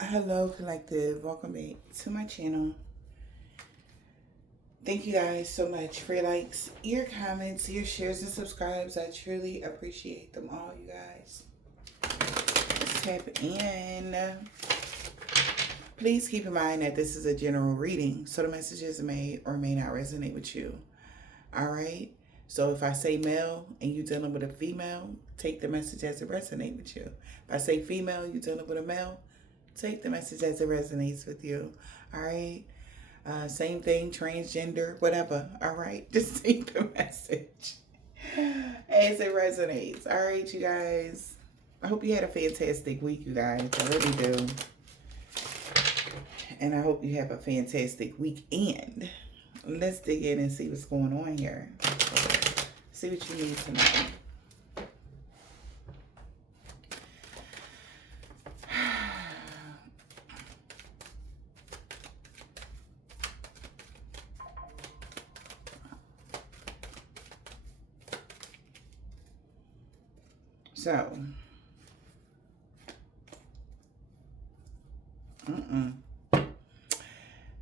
Hello, Collective. Welcome back to my channel. Thank you guys so much for your likes, your comments, your shares, and subscribes. I truly appreciate them all, you guys. Let's tap in. Please keep in mind that this is a general reading, so the messages may or may not resonate with you. All right? So if I say male and you're dealing with a female, take the message as it resonates with you. If I say female, you're dealing with a male, take the message as it resonates with you. All right? Same thing, transgender, whatever. All right? Just take the message as it resonates. All right, you guys. I hope you had a fantastic week, you guys. I really do. And I hope you have a fantastic weekend. Let's dig in and see what's going on here. See what you need to know.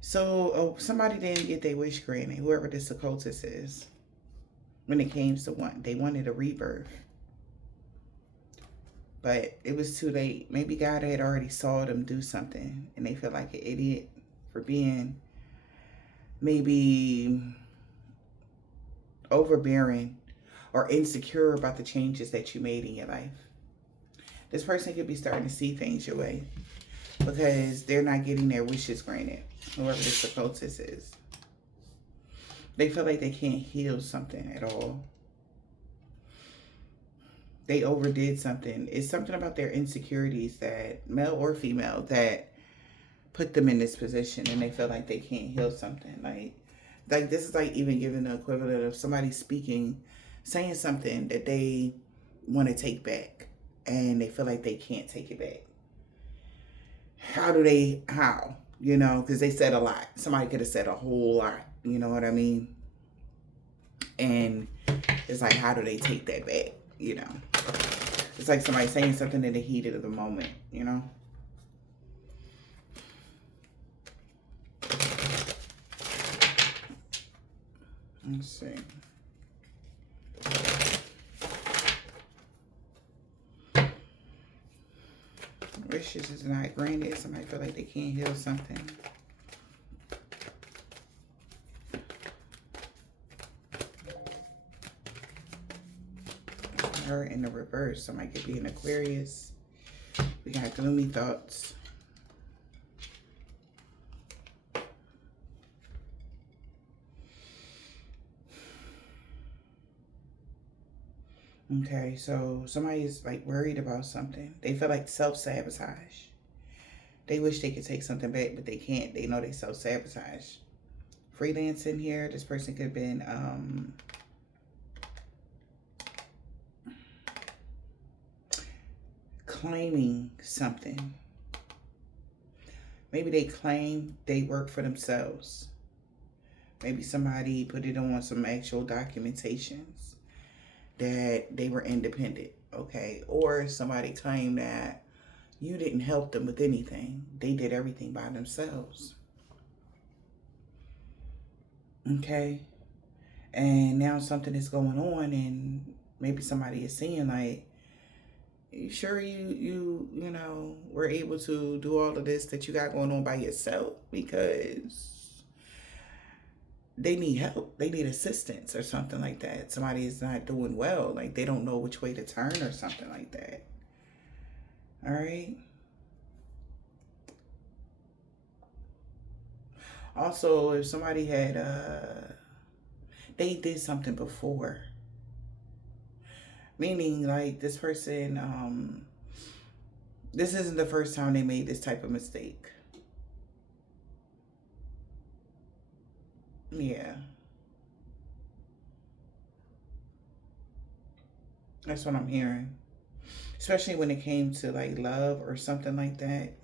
So, somebody didn't get their wish granted, whoever this occultist is, when it came to they wanted a rebirth. But it was too late. Maybe God had already saw them do something, and they feel like an idiot for being maybe overbearing or insecure about the changes that you made in your life. This person could be starting to see things your way because they're not getting their wishes granted, whoever this occultist is. They feel like they can't heal something at all. They overdid something. It's something about their insecurities, that male or female, that put them in this position, and they feel like they can't heal something. Like this is like even giving the equivalent of somebody speaking, saying something that they want to take back, and they feel like they can't take it back. How? You know, because they said a lot. Somebody could have said a whole lot. You know what I mean? And it's like, how do they take that back? You know? It's like somebody saying something in the heat of the moment, you know? Let's see. Wishes is not granted. Somebody feel like they can't heal something. Her in the reverse. Somebody could be an Aquarius. We got gloomy thoughts. Okay, so somebody's like worried about something. They feel like self-sabotage. They wish they could take something back, but they can't. They know they self-sabotage. Freelancing here. This person could have been claiming something. Maybe they claim they work for themselves. Maybe somebody put it on some actual documentations that they were independent, okay? Or somebody claimed that you didn't help them with anything. They did everything by themselves. Okay? And now something is going on, and maybe somebody is seeing like, you sure you know, were able to do all of this that you got going on by yourself? Because they need help. They need assistance or something like that. Somebody is not doing well. Like they don't know which way to turn or something like that. All right. Also, if somebody had, they did something before. Meaning like this person, this isn't the first time they made this type of mistake. Yeah. That's what I'm hearing. Especially when it came to like love or something like that.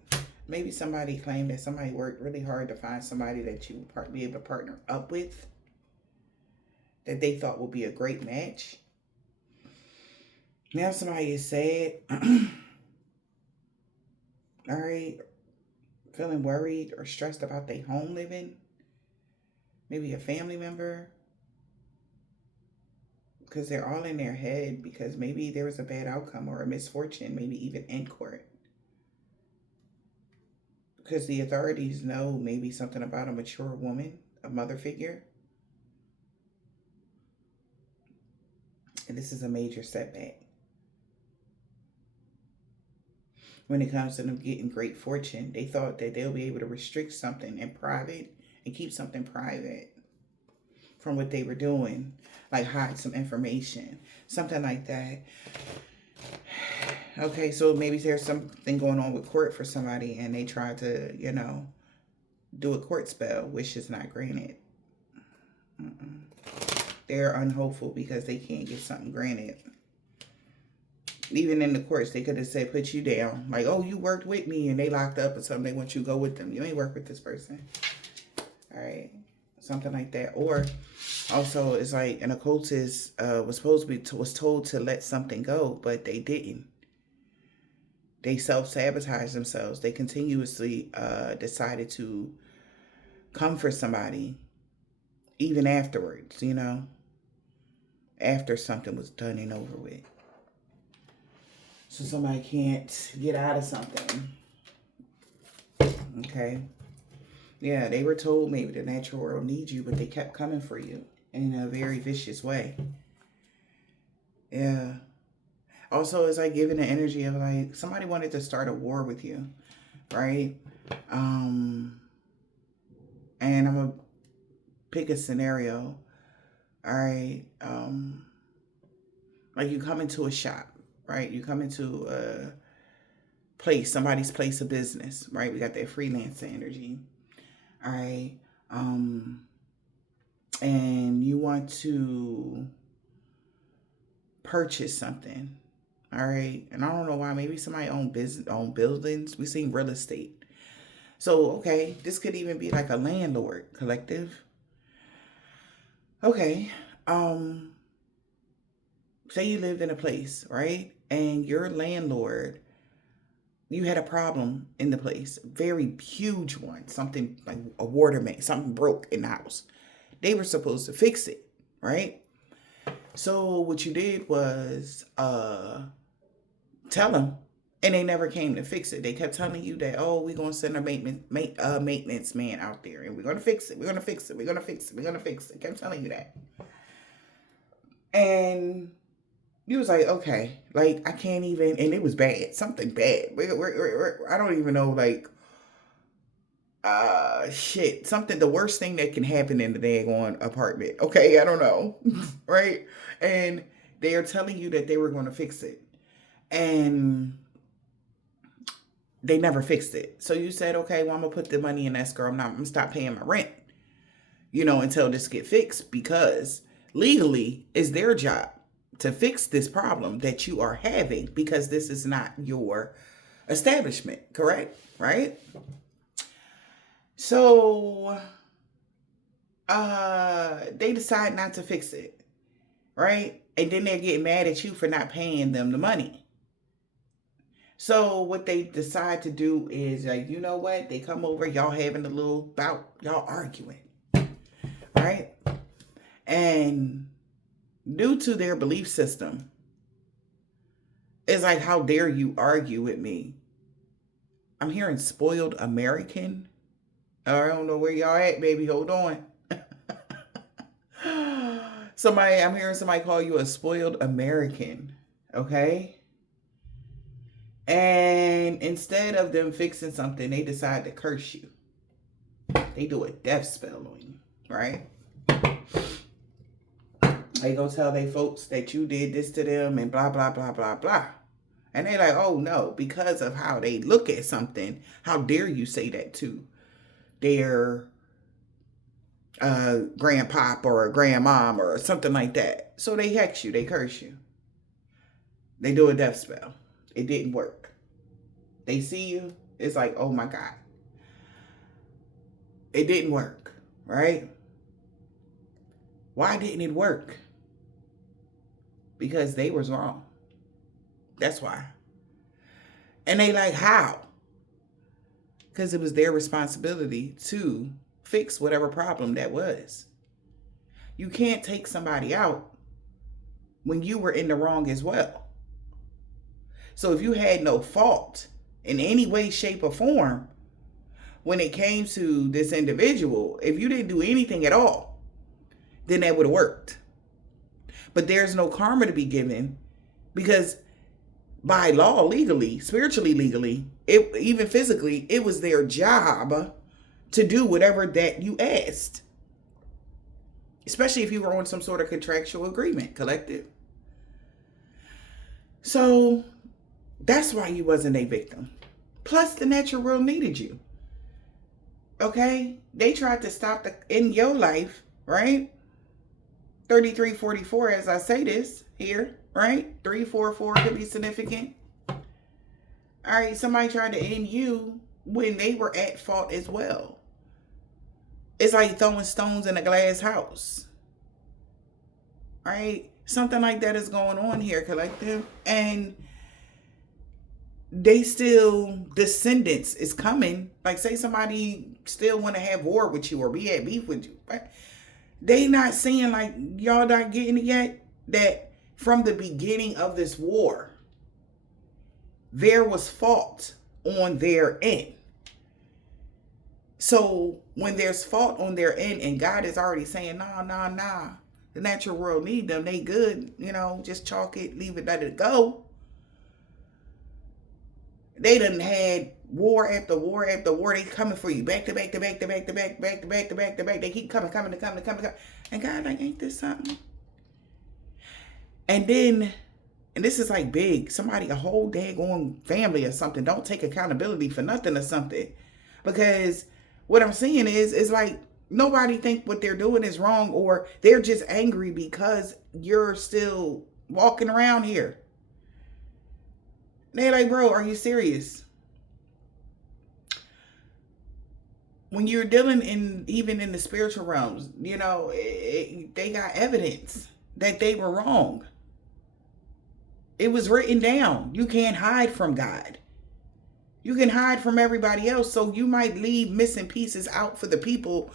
Maybe somebody claimed that somebody worked really hard to find somebody that you would be able to partner up with, that they thought would be a great match. Now somebody is sad. All right. feeling worried or stressed about their home living, maybe a family member, because they're all in their head because maybe there was a bad outcome or a misfortune, maybe even in court. Because the authorities know maybe something about a mature woman, a mother figure. And this is a major setback. When it comes to them getting great fortune, they thought that they'll be able to restrict something in private and keep something private from what they were doing, like hide some information, something like that. Okay, so maybe there's something going on with court for somebody and they try to, do a court spell, which is not granted. They're unhopeful because they can't get something granted. Even in the courts, they could have said, put you down. Like, oh, you worked with me and they locked up or something. They want you to go with them. You ain't work with this person. All right. Something like that. Or also, it's like an occultist was told to let something go, but they didn't. They self-sabotage themselves. They continuously decided to come for somebody, even afterwards, after something was done and over with. So somebody can't get out of something. Okay. Yeah, they were told maybe the natural world needs you, but they kept coming for you in a very vicious way. Yeah. Also, it's like giving the energy of like somebody wanted to start a war with you, right? And I'm going to pick a scenario. All right. Like you come into a shop, right? You come into a place, somebody's place of business, right? We got that freelancer energy. All right. And you want to purchase something. All right. And I don't know why, maybe somebody own buildings. We seen real estate. So, okay, this could even be like a landlord collective. Okay. Say you lived in a place, right? And your landlord, you had a problem in the place, very huge one, something like a water main, something broke in the house. They were supposed to fix it, right? So what you did was tell them, and they never came to fix it. They kept telling you that, oh, we're going to send a maintenance man out there, and we're going to fix it. We're going to fix it. We're going to fix it. We're going to fix it. Kept telling you that. And you was like, okay, like I can't even, and it was bad, something bad. I don't even know, like, something, the worst thing that can happen in the daggone apartment. Okay, I don't know, right? And they are telling you that they were going to fix it, and they never fixed it. So you said, okay, well, I'm gonna put the money in escrow. I'm gonna stop paying my rent, until this get fixed, because legally it's their job to fix this problem that you are having, because this is not your establishment, correct? Right? So they decide not to fix it, right? And then they get mad at you for not paying them the money. So what they decide to do is, like, you know what? They come over, y'all having a little bout, y'all arguing, right? And due to their belief system, it's like, how dare you argue with me? I'm hearing spoiled American. I don't know where y'all at, baby. Hold on. I'm hearing somebody call you a spoiled American. Okay? And instead of them fixing something, they decide to curse you. They do a death spell on you, right? They go tell they folks that you did this to them and blah, blah, blah, blah, blah. And they're like, oh no, because of how they look at something, how dare you say that to their grandpop or a grandmom or something like that. So they hex you, they curse you. They do a death spell. It didn't work. They see you, it's like, oh my God. It didn't work, right? Why didn't it work? Because they was wrong. That's why. And they like, how? because it was their responsibility to fix whatever problem that was. You can't take somebody out when you were in the wrong as well. So if you had no fault in any way, shape, or form when it came to this individual, if you didn't do anything at all, then that would have worked. But there's no karma to be given because by law, legally, spiritually, legally, even physically, it was their job to do whatever that you asked. Especially if you were on some sort of contractual agreement, collective. So that's why you wasn't a victim. Plus, the natural world needed you. Okay? They tried to stop in your life, right? 3344, as I say this here, right? 344 could be significant. All right, somebody tried to end you when they were at fault as well. It's like throwing stones in a glass house. Right? Something like that is going on here, collective. And they still, descendants is coming. Like, say somebody still want to have war with you or be at beef with you. Right? They not seeing, like, y'all not getting it yet, that from the beginning of this war, there was fault on their end. So when there's fault on their end and God is already saying, nah, the natural world need them, they good, just chalk it, leave it, let it go. They done had war after war after war. They coming for you back to back to back to back to back, back to back to back to back. They keep coming. And God, like, ain't this something? And then, and this is like big, somebody, a whole daggone family or something, don't take accountability for nothing or something. Because what I'm seeing is like, nobody think what they're doing is wrong, or they're just angry because you're still walking around here. They're like, bro, are you serious? When you're dealing even in the spiritual realms, they got evidence that they were wrong. It was written down. You can't hide from God. You can hide from everybody else. So you might leave missing pieces out for the people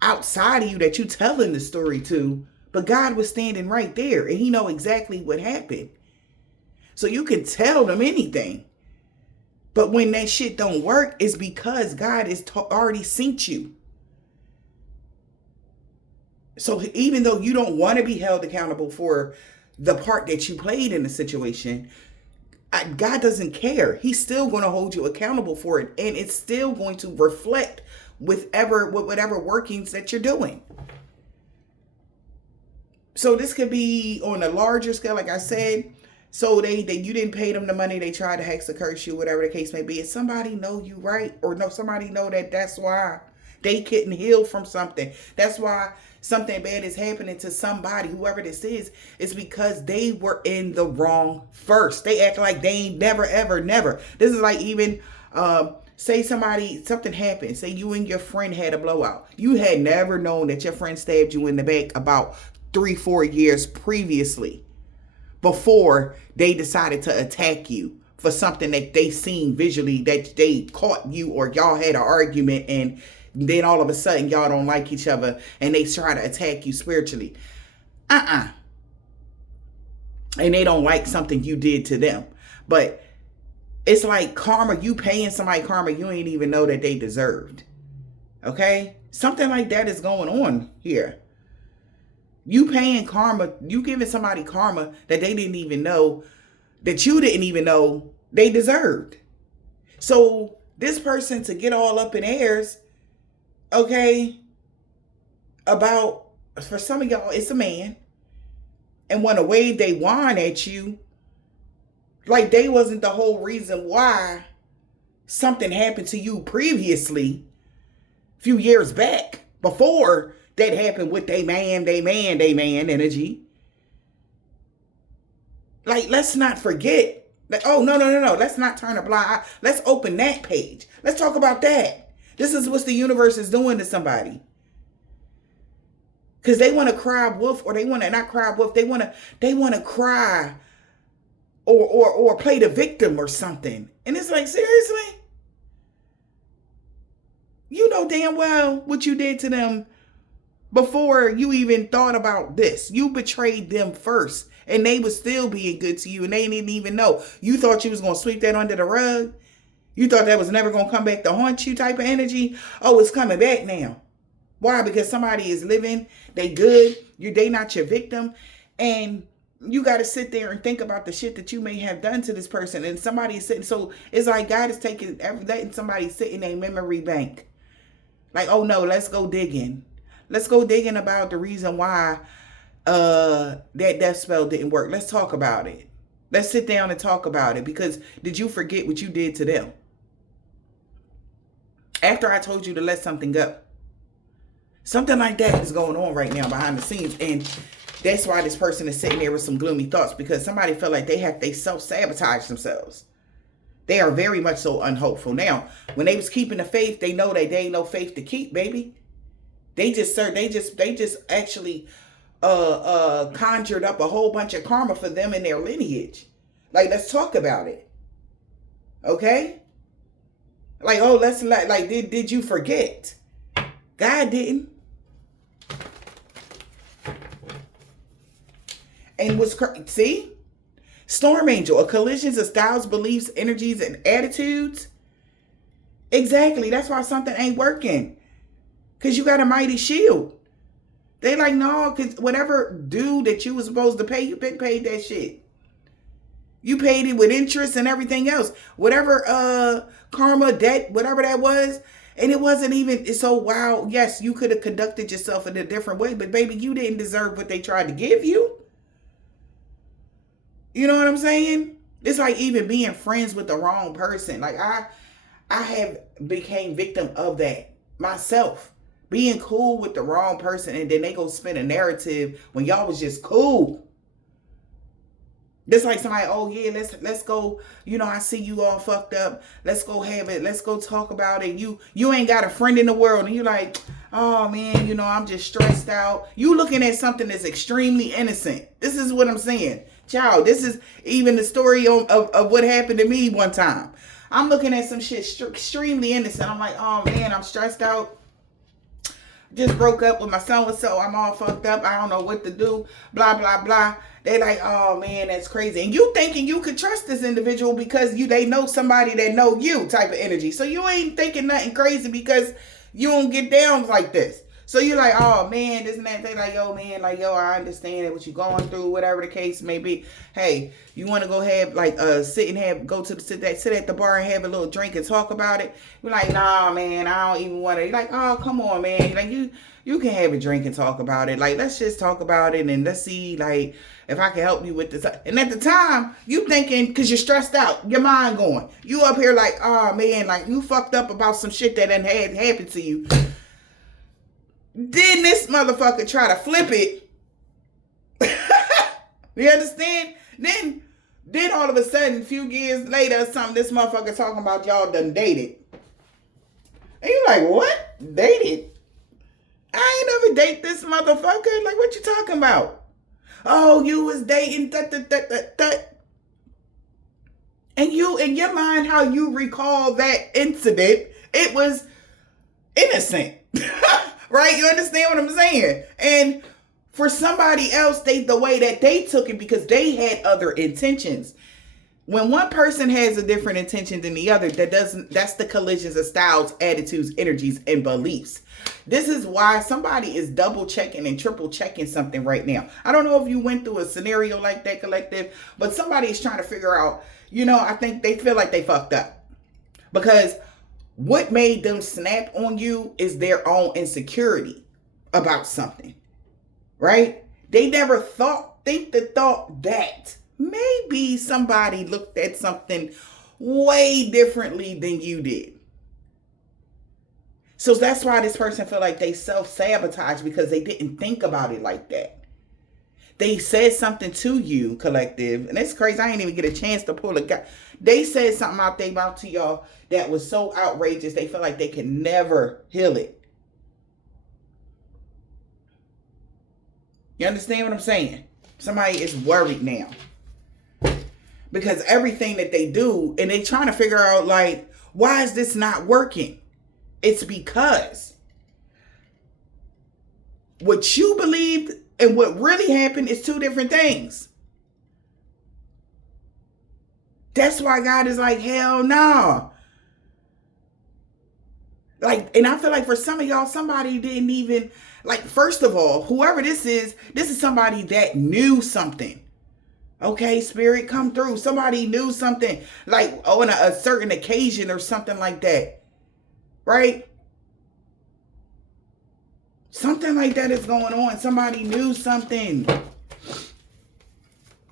outside of you that you telling the story to. But God was standing right there and he know exactly what happened. So you can tell them anything. But when that shit don't work, it's because God is already sent you. So even though you don't want to be held accountable for the part that you played in the situation, God doesn't care. He's still going to hold you accountable for it. And it's still going to reflect with whatever workings that you're doing. So this could be on a larger scale, like I said. So you didn't pay them the money. They tried to hex or curse you, whatever the case may be. If somebody know you right, or somebody know that's why they couldn't heal from something. That's why something bad is happening to somebody, whoever this is because they were in the wrong first. They act like they ain't never, ever, never. This is like even, say something happened. Say you and your friend had a blowout. You had never known that your friend stabbed you in the back about 3-4 years previously, before they decided to attack you for something that they seen visually, that they caught you or y'all had an argument, and then all of a sudden y'all don't like each other and they try to attack you spiritually. And they don't like something you did to them. But it's like karma, you paying somebody karma you ain't even know that they deserved. Okay? Something like that is going on here. You paying karma, you giving somebody karma that they didn't even know, that you didn't even know they deserved. So this person to get all up in airs, okay, about, for some of y'all, it's a man, and want to wave they wand at you like they wasn't the whole reason why something happened to you previously, a few years back, before that happened with they man energy. Like, let's not forget that. Oh, no. Let's not turn a blind eye. Let's open that page. Let's talk about that. This is what the universe is doing to somebody. Because they want to cry wolf, or they want to not cry wolf. They want to cry or play the victim or something. And it's like, seriously? You know damn well what you did to them before you even thought about this. You betrayed them first, and they was still being good to you, and they didn't even know. You thought you was going to sweep that under the rug. You thought that was never going to come back to haunt you type of energy. Oh, it's coming back now. Why? Because somebody is living, they good, they not your victim, and you got to sit there and think about the shit that you may have done to this person, and somebody is sitting. So it's like God is letting somebody sit in a memory bank. Like, oh no, let's go digging. Let's go digging about the reason why that death spell didn't work. Let's talk about it. Let's sit down and talk about it, because did you forget what you did to them? After I told you to let something go. Something like that is going on right now behind the scenes. And that's why this person is sitting there with some gloomy thoughts, because somebody felt like they self-sabotage themselves. They are very much so unhopeful. Now, when they was keeping the faith, they know that they ain't no faith to keep, baby. They just actually conjured up a whole bunch of karma for them and their lineage. Like, let's talk about it. Okay? Like, oh, did you forget? God didn't. And see? Storm angel, a collisions of styles, beliefs, energies, and attitudes. Exactly. That's why something ain't working. Because you got a mighty shield. They like, no, because whatever due that you was supposed to pay, you been paid that shit. You paid it with interest and everything else. Whatever karma, debt, whatever that was. And it wasn't even so wow. Yes, you could have conducted yourself in a different way. But baby, you didn't deserve what they tried to give you. You know what I'm saying? It's like even being friends with the wrong person. Like I have became victim of that myself. Being cool with the wrong person, and then they go spin a narrative when y'all was just cool. Just like somebody, oh yeah, let's go, I see you all fucked up. Let's go have it. Let's go talk about it. You ain't got a friend in the world, and you like, oh man, I'm just stressed out. You looking at something that's extremely innocent. This is what I'm saying. Child, this is even the story of what happened to me one time. I'm looking at some shit extremely innocent. I'm like, oh man, I'm stressed out. Just broke up with my so-and-so. I'm all fucked up. I don't know what to do. Blah, blah, blah. They like, oh man, that's crazy. And you thinking you could trust this individual because they know somebody that know you type of energy. So you ain't thinking nothing crazy because you don't get down like this. So you're like, oh man, this and that. They like, yo man, like, yo, I understand what you're going through, whatever the case may be. Hey, you want to go have like sit at the bar and have a little drink and talk about it? You're like, nah man, I don't even want to. You're like, oh come on man, like you can have a drink and talk about it. Like, let's just talk about it and let's see like if I can help you with this. And at the time, you thinking, because you're stressed out, your mind going. You up here like, oh man, like you fucked up about some shit that done had happened to you. Then this motherfucker try to flip it. You understand? Then all of a sudden, a few years later, this motherfucker talking about y'all done dated. And you like, what? Dated? I ain't never date this motherfucker. Like, what you talking about? Oh, you was dating. And you, in your mind, how you recall that incident, it was innocent. Right? You understand what I'm saying? And for somebody else, the way that they took it, because they had other intentions. When one person has a different intention than the other, that's the collisions of styles, attitudes, energies, and beliefs. This is why somebody is double checking and triple checking something right now. I don't know if you went through a scenario like that, collective, but somebody is trying to figure out, I think they feel like they fucked up. Because what made them snap on you is their own insecurity about something, right? They never thought that maybe somebody looked at something way differently than you did. So that's why this person felt like they self-sabotage, because they didn't think about it like that. They said something to you, collective, and it's crazy. I ain't even get a chance to pull a guy. They said something out there about to y'all that was so outrageous, they feel like they can never heal it. You understand what I'm saying? Somebody is worried now. Because everything that they do, and they trying to figure out, like, why is this not working? It's because what you believed and what really happened is two different things. That's why God is like, hell no. Like, and I feel like for some of y'all, somebody didn't even, like, first of all, whoever this is somebody that knew something. Okay, spirit, come through. Somebody knew something, like on a certain occasion or something like that. Right? Something like that is going on. Somebody knew something.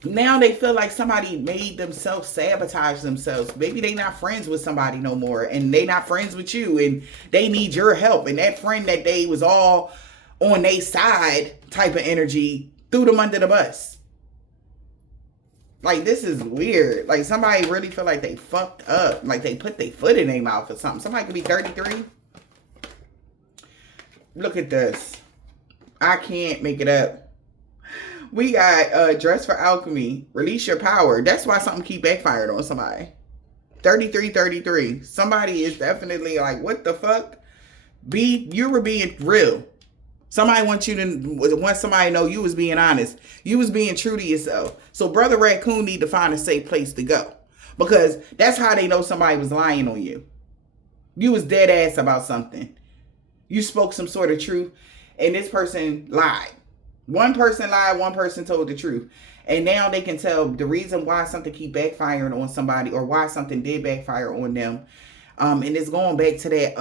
Now they feel like somebody made themselves sabotage themselves. Maybe they not friends with somebody no more, and they not friends with you, and they need your help. And that friend that they was all on their side type of energy threw them under the bus. Like, this is weird. Like, somebody really feel like they fucked up. Like, they put their foot in their mouth or something. Somebody could be 33. Look at this. I can't make it up. We got Dress for Alchemy. Release your power. That's why something keep backfired on somebody. 33. Somebody is definitely like, what the fuck? You were being real. Somebody want somebody to know you was being honest. You was being true to yourself. So Brother Raccoon need to find a safe place to go. Because that's how they know somebody was lying on you. You was dead ass about something. You spoke some sort of truth, and this person lied. One person lied, one person told the truth. And now they can tell the reason why something keep backfiring on somebody, or why something did backfire on them. And it's going back to that,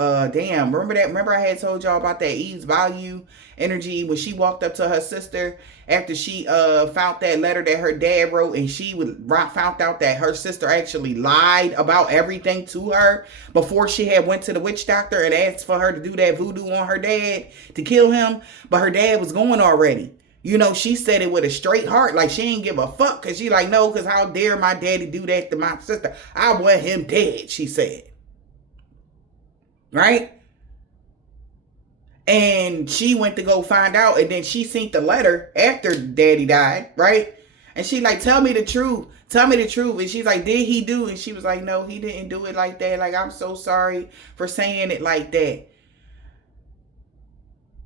remember I had told y'all about that Eve's value energy when she walked up to her sister after she found that letter that her dad wrote, and she found out that her sister actually lied about everything to her before she had went to the witch doctor and asked for her to do that voodoo on her dad to kill him. But her dad was going already. You know, she said it with a straight heart, like she ain't give a fuck, because she like, no, because how dare my daddy do that to my sister? I want him dead, she said. Right? And she went to go find out, and then she seen the letter after daddy died, right? And she like, tell me the truth. Tell me the truth. And she's like, did he do? And she was like, no, he didn't do it like that. Like, I'm so sorry for saying it like that.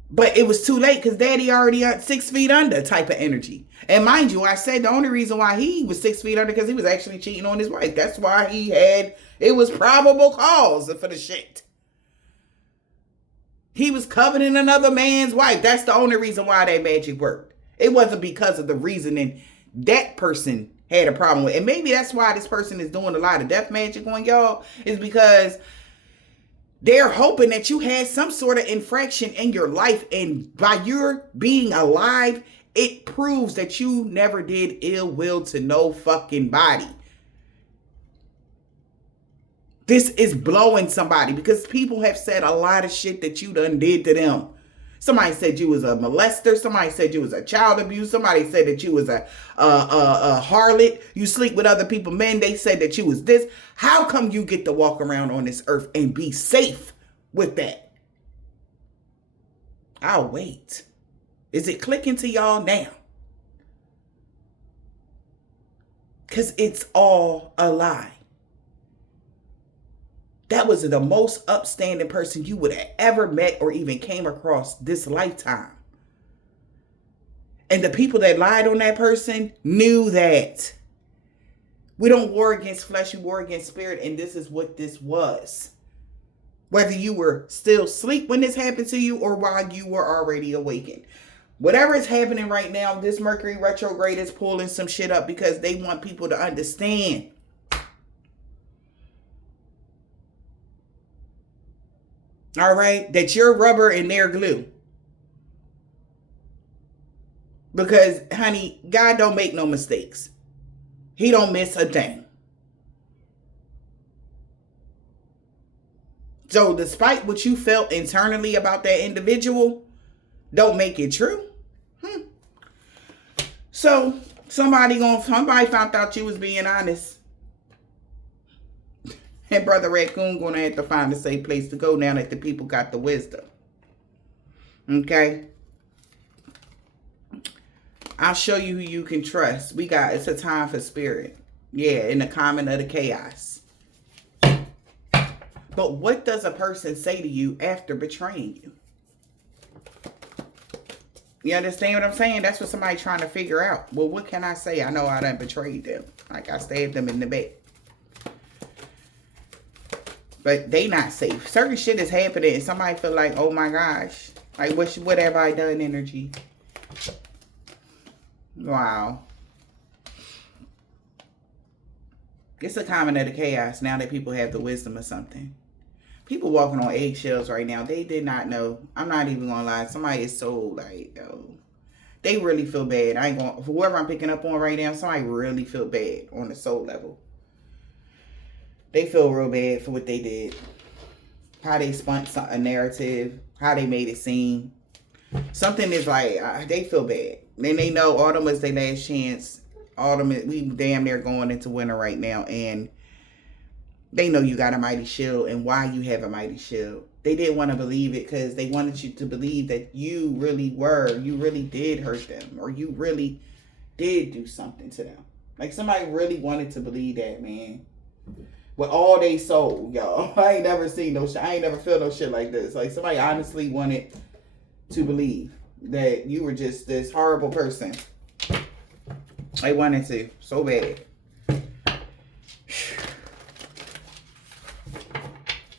But it was too late, because daddy already 6 feet under type of energy. And mind you, I said the only reason why he was 6 feet under, because he was actually cheating on his wife. That's why it was probable cause for the shit. He was coveting another man's wife. That's the only reason why that magic worked. It wasn't because of the reasoning that person had a problem with. And maybe that's why this person is doing a lot of death magic on y'all, is because they're hoping that you had some sort of infraction in your life. And by your being alive, it proves that you never did ill will to no fucking body. This is blowing somebody, because people have said a lot of shit that you done did to them. Somebody said you was a molester. Somebody said you was a child abuse. Somebody said that you was a harlot. You sleep with other people, men. They said that you was this. How come you get to walk around on this earth and be safe with that? I'll wait. Is it clicking to y'all now? Because it's all a lie. That was the most upstanding person you would have ever met or even came across this lifetime. And the people that lied on that person knew that. We don't war against flesh, we war against spirit. And this is what this was. Whether you were still asleep when this happened to you, or while you were already awakened. Whatever is happening right now, this Mercury retrograde is pulling some shit up, because they want people to understand. All right, that you're rubber and they're glue. Because, honey, God don't make no mistakes. He don't miss a thing. So despite what you felt internally about that individual, don't make it true. So somebody found out you was being honest. And Brother Raccoon gonna have to find a safe place to go now that the people got the wisdom. Okay? I'll show you who you can trust. It's a time for spirit. Yeah, in the common of the chaos. But what does a person say to you after betraying you? You understand what I'm saying? That's what somebody's trying to figure out. Well, what can I say? I know I done betrayed them. Like I stabbed them in the back. But they not safe. Certain shit is happening and somebody feel like, oh my gosh. Like what have I done, energy? Wow. It's a common of the chaos now that people have the wisdom of something. People walking on eggshells right now. They did not know. I'm not even gonna lie. Somebody is so like, oh, they really feel bad. I ain't gonna, for whoever I'm picking up on right now, somebody really feel bad on the soul level. They feel real bad for what they did. How they spun a narrative. How they made it seem. Something is like, they feel bad. And they know autumn is their last chance. Autumn, we damn near going into winter right now. And they know you got a mighty shield and why you have a mighty shield. They didn't want to believe it because they wanted you to believe that you really did hurt them, or you really did do something to them. Like somebody really wanted to believe that, man. With all they soul, y'all. I ain't never seen no shit. I ain't never felt no shit like this. Like somebody honestly wanted to believe that you were just this horrible person. They wanted to so bad.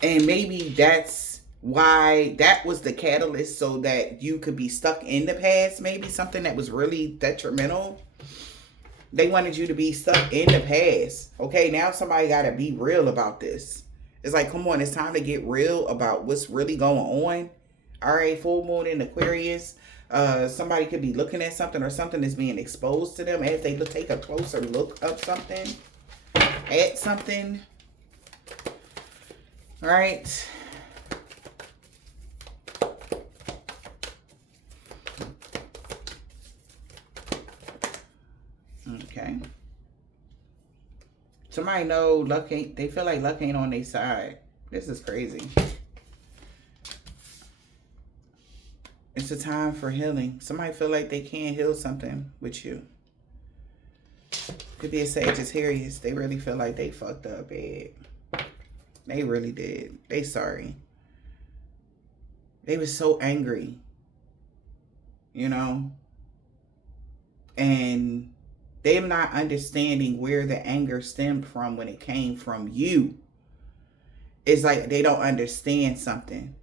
And maybe that's why that was the catalyst, so that you could be stuck in the past. Maybe something that was really detrimental. They wanted you to be stuck in the past. Okay, now somebody got to be real about this. It's like, come on, it's time to get real about what's really going on. All right, full moon in Aquarius. Somebody could be looking at something, or something is being exposed to them as they take a closer look of something, at something. All right. Okay. Somebody know luck ain't, they feel like luck ain't on their side. This is crazy. It's a time for healing. Somebody feel like they can't heal something with you. Could be a Sagittarius. They really feel like they fucked up bad. They really did. They sorry. They was so angry. You know? And them not understanding where the anger stemmed from when it came from you. It's like they don't understand something.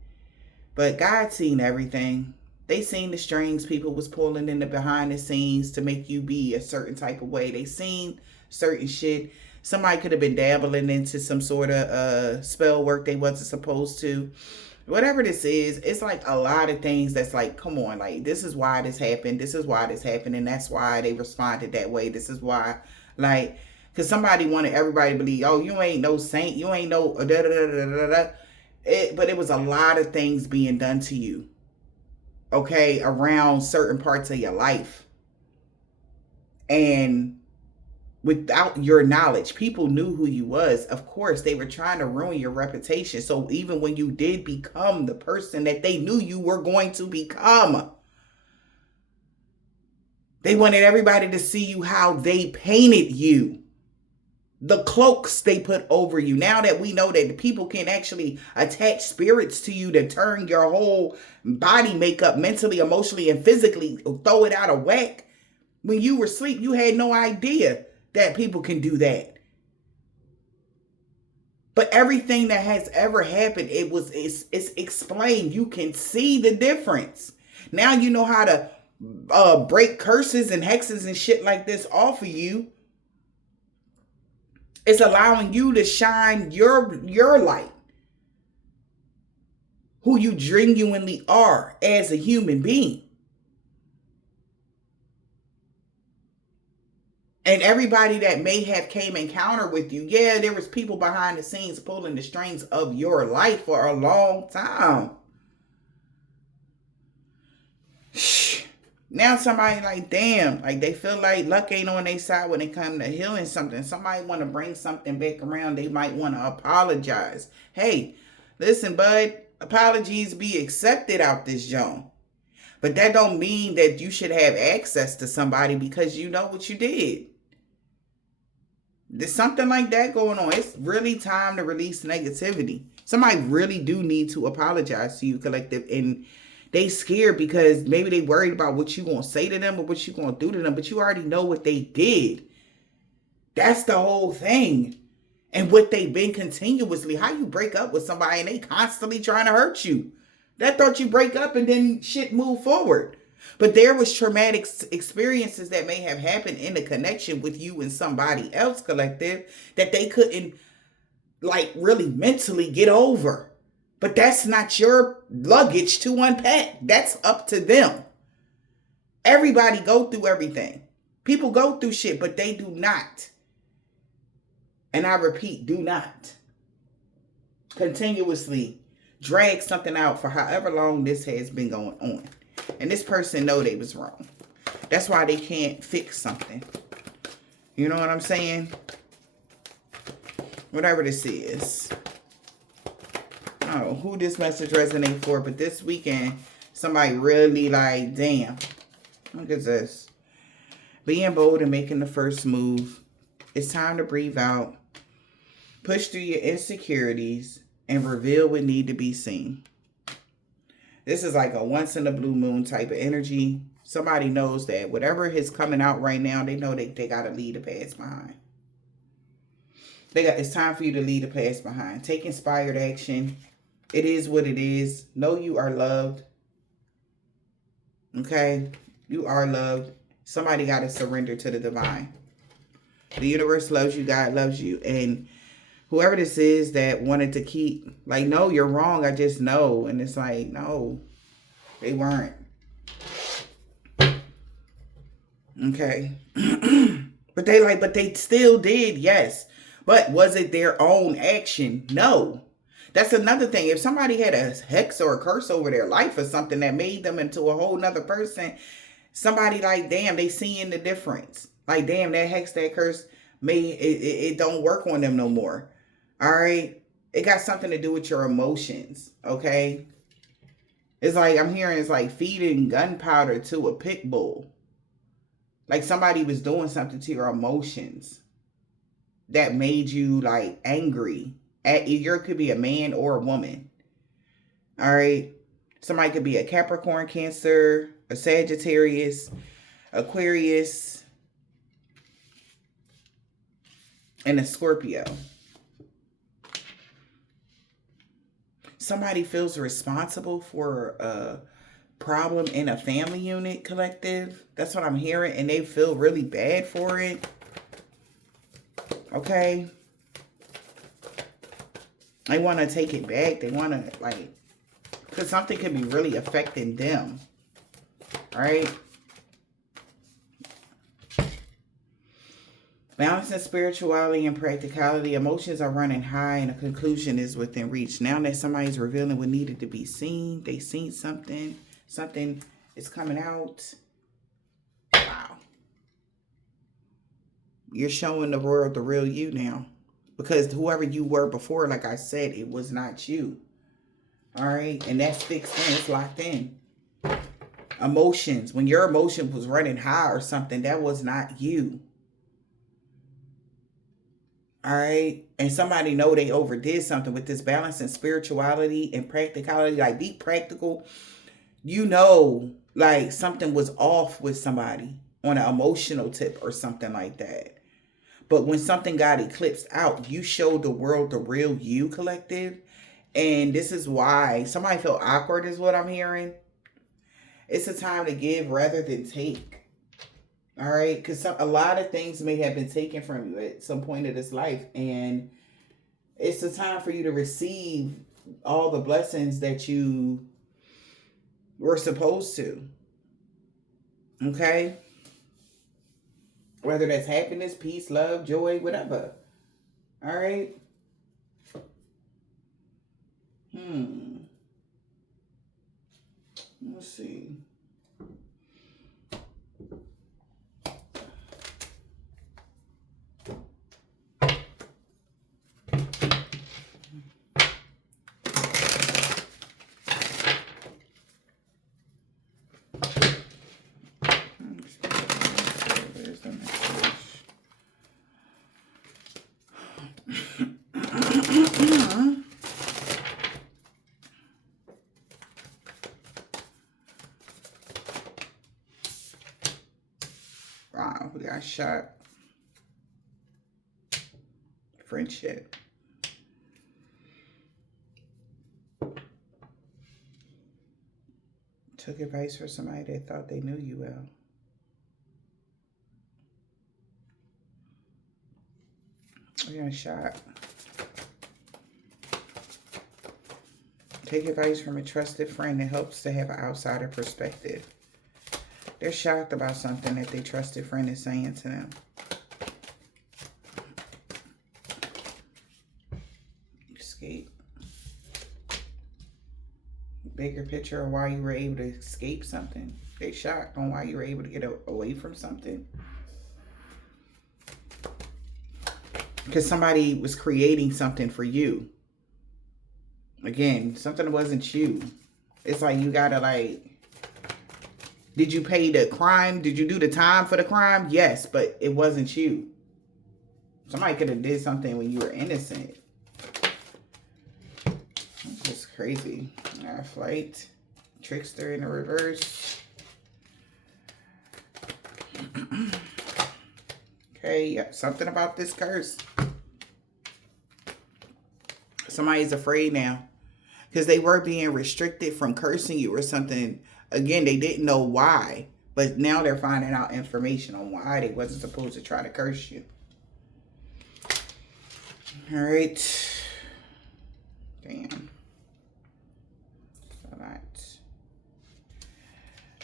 But God seen everything. They seen the strings people was pulling in the behind the scenes to make you be a certain type of way. They seen certain shit. Somebody could have been dabbling into some sort of spell work they wasn't supposed to. Whatever this is, it's like a lot of things that's like, come on, like this is why this happened. This is why this happened. And that's why they responded that way. This is why, like, because somebody wanted everybody to believe, oh, you ain't no saint. You ain't no da da da da da da. But it was a lot of things being done to you. Okay, around certain parts of your life. And without your knowledge, people knew who you was. Of course, they were trying to ruin your reputation. So even when you did become the person that they knew you were going to become, they wanted everybody to see you how they painted you. The cloaks they put over you. Now that we know that the people can actually attach spirits to you to turn your whole body makeup mentally, emotionally, and physically, throw it out of whack. When you were asleep, you had no idea that people can do that. But everything that has ever happened, it's explained. You can see the difference. Now you know how to break curses and hexes and shit like this off of you. It's allowing you to shine your light. Who you genuinely are as a human being. And everybody that may have came encounter with you, yeah, there was people behind the scenes pulling the strings of your life for a long time. Now somebody like, damn, like they feel like luck ain't on their side when it comes to healing something. Somebody want to bring something back around. They might want to apologize. Hey, listen, bud, apologies be accepted out this joint. But that don't mean that you should have access to somebody because you know what you did. There's something like that going on. It's really time to release negativity. Somebody really do need to apologize to you, collective, and they scared because maybe they worried about what you gonna say to them or what you gonna do to them, but you already know what they did. That's the whole thing. And what they've been continuously. How you break up with somebody and they constantly trying to hurt you. That thought you break up and then shit move forward. But there was traumatic experiences that may have happened in the connection with you and somebody else, collective, that they couldn't like really mentally get over. But that's not your luggage to unpack. That's up to them. Everybody go through everything. People go through shit, but they do not. And I repeat, do not continuously drag something out for however long this has been going on. And this person know they was wrong. That's why they can't fix something. You know what I'm saying? Whatever this is. I don't know who this message resonates for, but this weekend, somebody really like, damn. Look at this. Being bold and making the first move. It's time to breathe out. Push through your insecurities and reveal what need to be seen. This is like a once in a blue moon type of energy. Somebody knows that whatever is coming out right now, they know they got to leave the past behind. It's time for you to leave the past behind. Take inspired action. It is what it is. Know you are loved. Okay? You are loved. Somebody got to surrender to the divine. The universe loves you. God loves you. And whoever this is that wanted to keep, like, no, you're wrong. I just know. And it's like, no, they weren't. Okay. but they still did. Yes. But was it their own action? No. That's another thing. If somebody had a hex or a curse over their life or something that made them into a whole nother person, somebody like, damn, they seeing the difference. Like, damn, that hex, that curse, it don't work on them no more. All right? It got something to do with your emotions, okay? It's like, I'm hearing it's like feeding gunpowder to a pit bull. Like somebody was doing something to your emotions that made you like angry. It could be a man or a woman. All right? Somebody could be a Capricorn, Cancer, a Sagittarius, Aquarius, and a Scorpio. Somebody feels responsible for a problem in a family unit, collective. That's what I'm hearing. And they feel really bad for it. Okay? They want to take it back. They want to, like, because something could be really affecting them. All right? Balancing spirituality and practicality. Emotions are running high and a conclusion is within reach. Now that somebody's revealing what needed to be seen, they seen something. Something is coming out. Wow. You're showing the world the real you now. Because whoever you were before, like I said, it was not you. All right? And that's fixed in. It's locked in. Emotions. When your emotion was running high or something, that was not you. All right? And somebody know they overdid something with this balance and spirituality and practicality. Like, be practical. You know, like, something was off with somebody on an emotional tip or something like that. But when something got eclipsed out, you showed the world the real you, collective. And this is why somebody felt awkward is what I'm hearing. It's a time to give rather than take. All right? Because a lot of things may have been taken from you at some point of this life. And it's a time for you to receive all the blessings that you were supposed to. Okay? Whether that's happiness, peace, love, joy, whatever. All right? Let's see. Wow, we got shot. Friendship. Took advice from somebody that thought they knew you well. We got shot. Take advice from a trusted friend that helps to have an outsider perspective. They're shocked about something that their trusted friend is saying to them. Escape. Bigger picture of why you were able to escape something. They're shocked on why you were able to get away from something. Because somebody was creating something for you. Again, something that wasn't you. It's like you gotta like, did you pay the crime? Did you do the time for the crime? Yes, but it wasn't you. Somebody could have did something when you were innocent. That's just crazy. Flight. Trickster in the reverse. Okay, yeah, something about this curse. Somebody's afraid now. Because they were being restricted from cursing you or something. Again, they didn't know why. But now they're finding out information on why they wasn't supposed to try to curse you. All right. Damn. All right.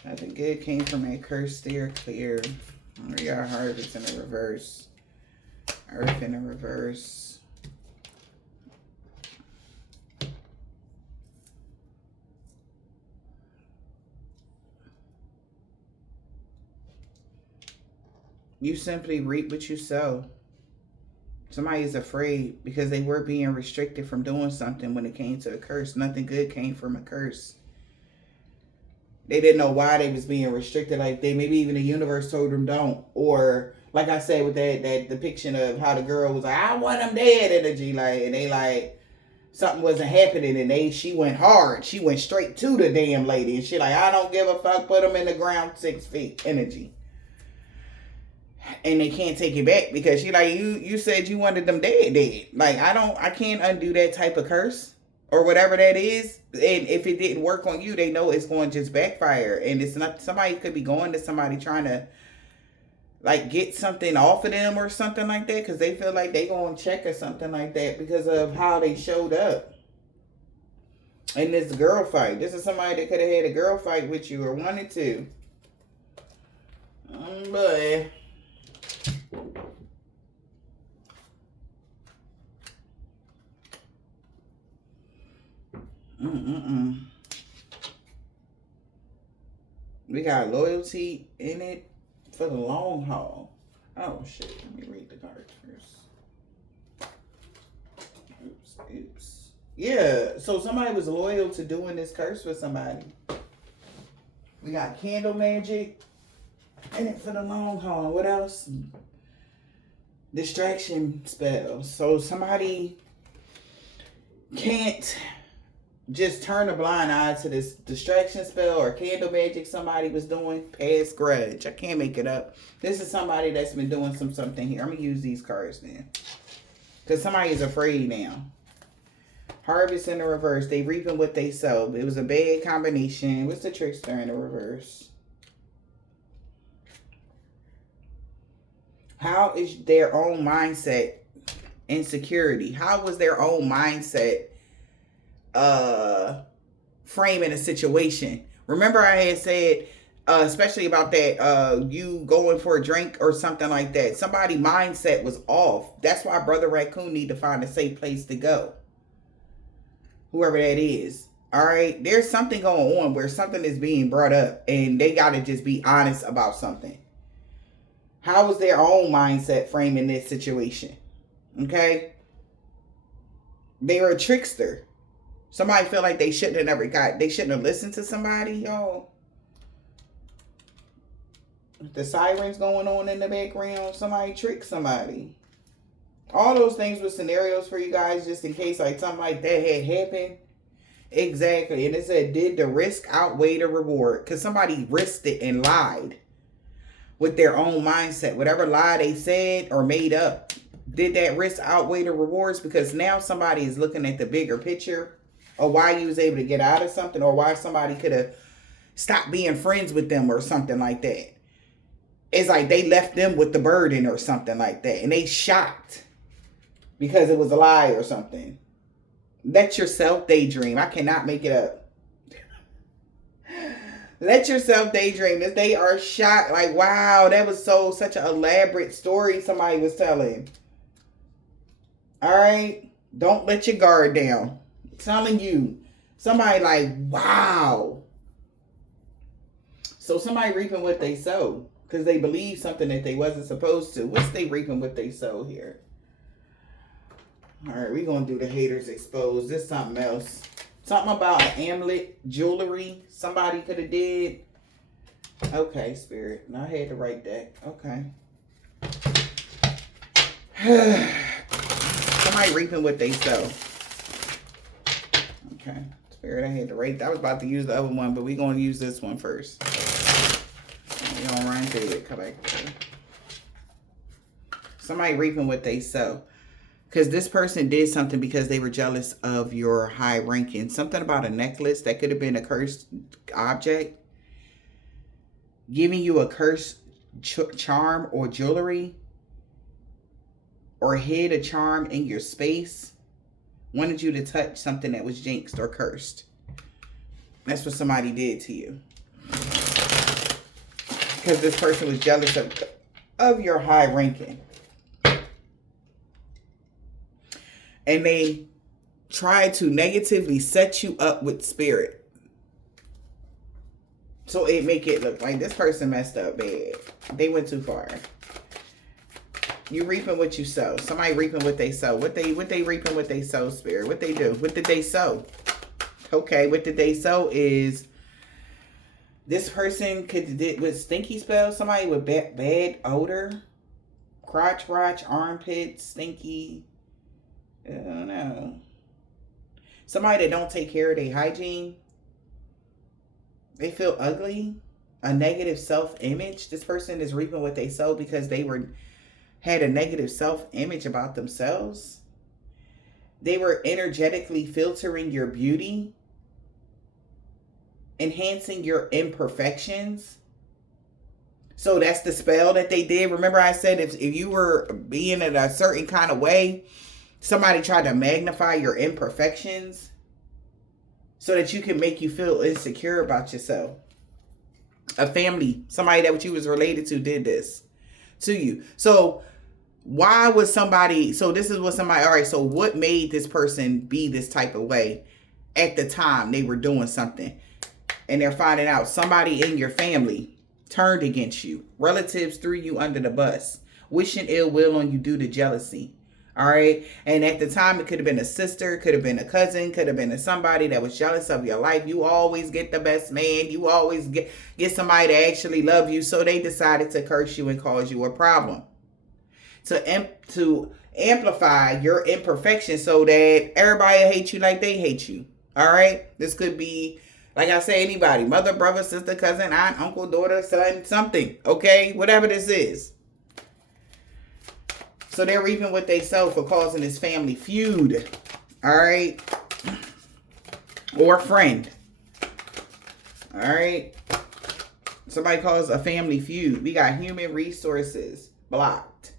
Nothing good came from that curse. Steer clear. We got harvest in the reverse. Earth in the reverse. You simply reap what you sow. Somebody's afraid because they were being restricted from doing something when it came to a curse. Nothing good came from a curse. They didn't know why they was being restricted like they, maybe even the universe told them don't. Or like I said with that depiction of how the girl was like, I want them dead energy. Like, and they like, something wasn't happening and she went hard. She went straight to the damn lady. And she like, I don't give a fuck, put them in the ground 6 feet energy. And they can't take it back because she like, you said you wanted them dead. Like, I can't undo that type of curse or whatever that is. And if it didn't work on you, they know it's going to just backfire. And it's not, somebody could be going to somebody trying to like get something off of them or something like that. Cause they feel like they going to check or something like that because of how they showed up. And this girl fight. This is somebody that could have had a girl fight with you or wanted to. Boy. We got loyalty in it for the long haul. Oh shit, let me read the cards first. Oops. Yeah, so somebody was loyal to doing this curse for somebody. We got candle magic in it for the long haul. What else? Distraction spells. So somebody can't just turn a blind eye to this distraction spell or candle magic somebody was doing. Past grudge. I can't make it up. This is somebody that's been doing something here. I'm going to use these cards then. Because somebody is afraid now. Harvest in the reverse. They reaping what they sow. It was a bad combination. What's the trickster in the reverse? How is their own mindset insecurity? How was their own mindset framing a situation? Remember I had said, especially about that, you going for a drink or something like that. Somebody mindset was off. That's why Brother Raccoon need to find a safe place to go. Whoever that is. All right. There's something going on where something is being brought up and they got to just be honest about something. How was their own mindset framing this situation? Okay. They were a trickster. Somebody feel like they shouldn't have listened to somebody, y'all. The sirens going on in the background. Somebody tricked somebody. All those things were scenarios for you guys just in case like something like that had happened. Exactly. And it said, did the risk outweigh the reward? Because somebody risked it and lied. with their own mindset. Whatever lie they said or made up, did that risk outweigh the rewards? Because now somebody is looking at the bigger picture, or why you was able to get out of something, or why somebody could have stopped being friends with them or something like that. It's like they left them with the burden or something like that, and they shocked because it was a lie or something. Let yourself daydream. I cannot make it up. Let yourself daydream. If they are shocked, like, wow, that was such an elaborate story somebody was telling. All right? Don't let your guard down. I'm telling you. Somebody like, wow. So somebody reaping what they sow. Because they believe something that they wasn't supposed to. What's they reaping what they sow here? All right, we're going to do the haters exposed. This is something else. Something about an amulet, jewelry, somebody could have did. Okay, Spirit. Now I had to write that. Okay. Somebody reaping what they sow. Okay. Spirit, I had to write that. I was about to use the other one, but we're going to use this one first. We're going to run through it. Come back to it. Somebody reaping what they sow. Because this person did something because they were jealous of your high ranking. Something about a necklace that could have been a cursed object. Giving you a cursed charm or jewelry. Or hid a charm in your space. Wanted you to touch something that was jinxed or cursed. That's what somebody did to you. Because this person was jealous of your high ranking. And they tried to negatively set you up with spirit. So it make it look like this person messed up bad. They went too far. You reaping what you sow. Somebody reaping what they sow. What they reaping what they sow, Spirit. What they do. What did they sow? Okay, what did they sow is this person could did with stinky spells. Somebody with bad odor. Crotch, armpit, stinky. I don't know. Somebody that don't take care of their hygiene. They feel ugly. A negative self-image. This person is reaping what they sow because they had a negative self-image about themselves. They were energetically filtering your beauty. Enhancing your imperfections. So that's the spell that they did. Remember I said if you were being in a certain kind of way, somebody tried to magnify your imperfections so that you can make you feel insecure about yourself. A family, somebody that you was related to did this to you. So why was somebody, so this is what somebody, all right, so what made this person be this type of way at the time they were doing something? And they're finding out somebody in your family turned against you. Relatives threw you under the bus. Wishing ill will on you due to jealousy. All right. And at the time, it could have been a sister, could have been a cousin, could have been somebody that was jealous of your life. You always get the best man. You always get somebody that actually love you. So they decided to curse you and cause you a problem. To amplify your imperfection so that everybody hates you like they hate you. All right. This could be, like I say, anybody. Mother, brother, sister, cousin, aunt, uncle, daughter, son, something. Okay. Whatever this is. So they're reaping what they sow for causing this family feud. All right. Or friend. All right. Somebody calls a family feud. We got human resources blocked.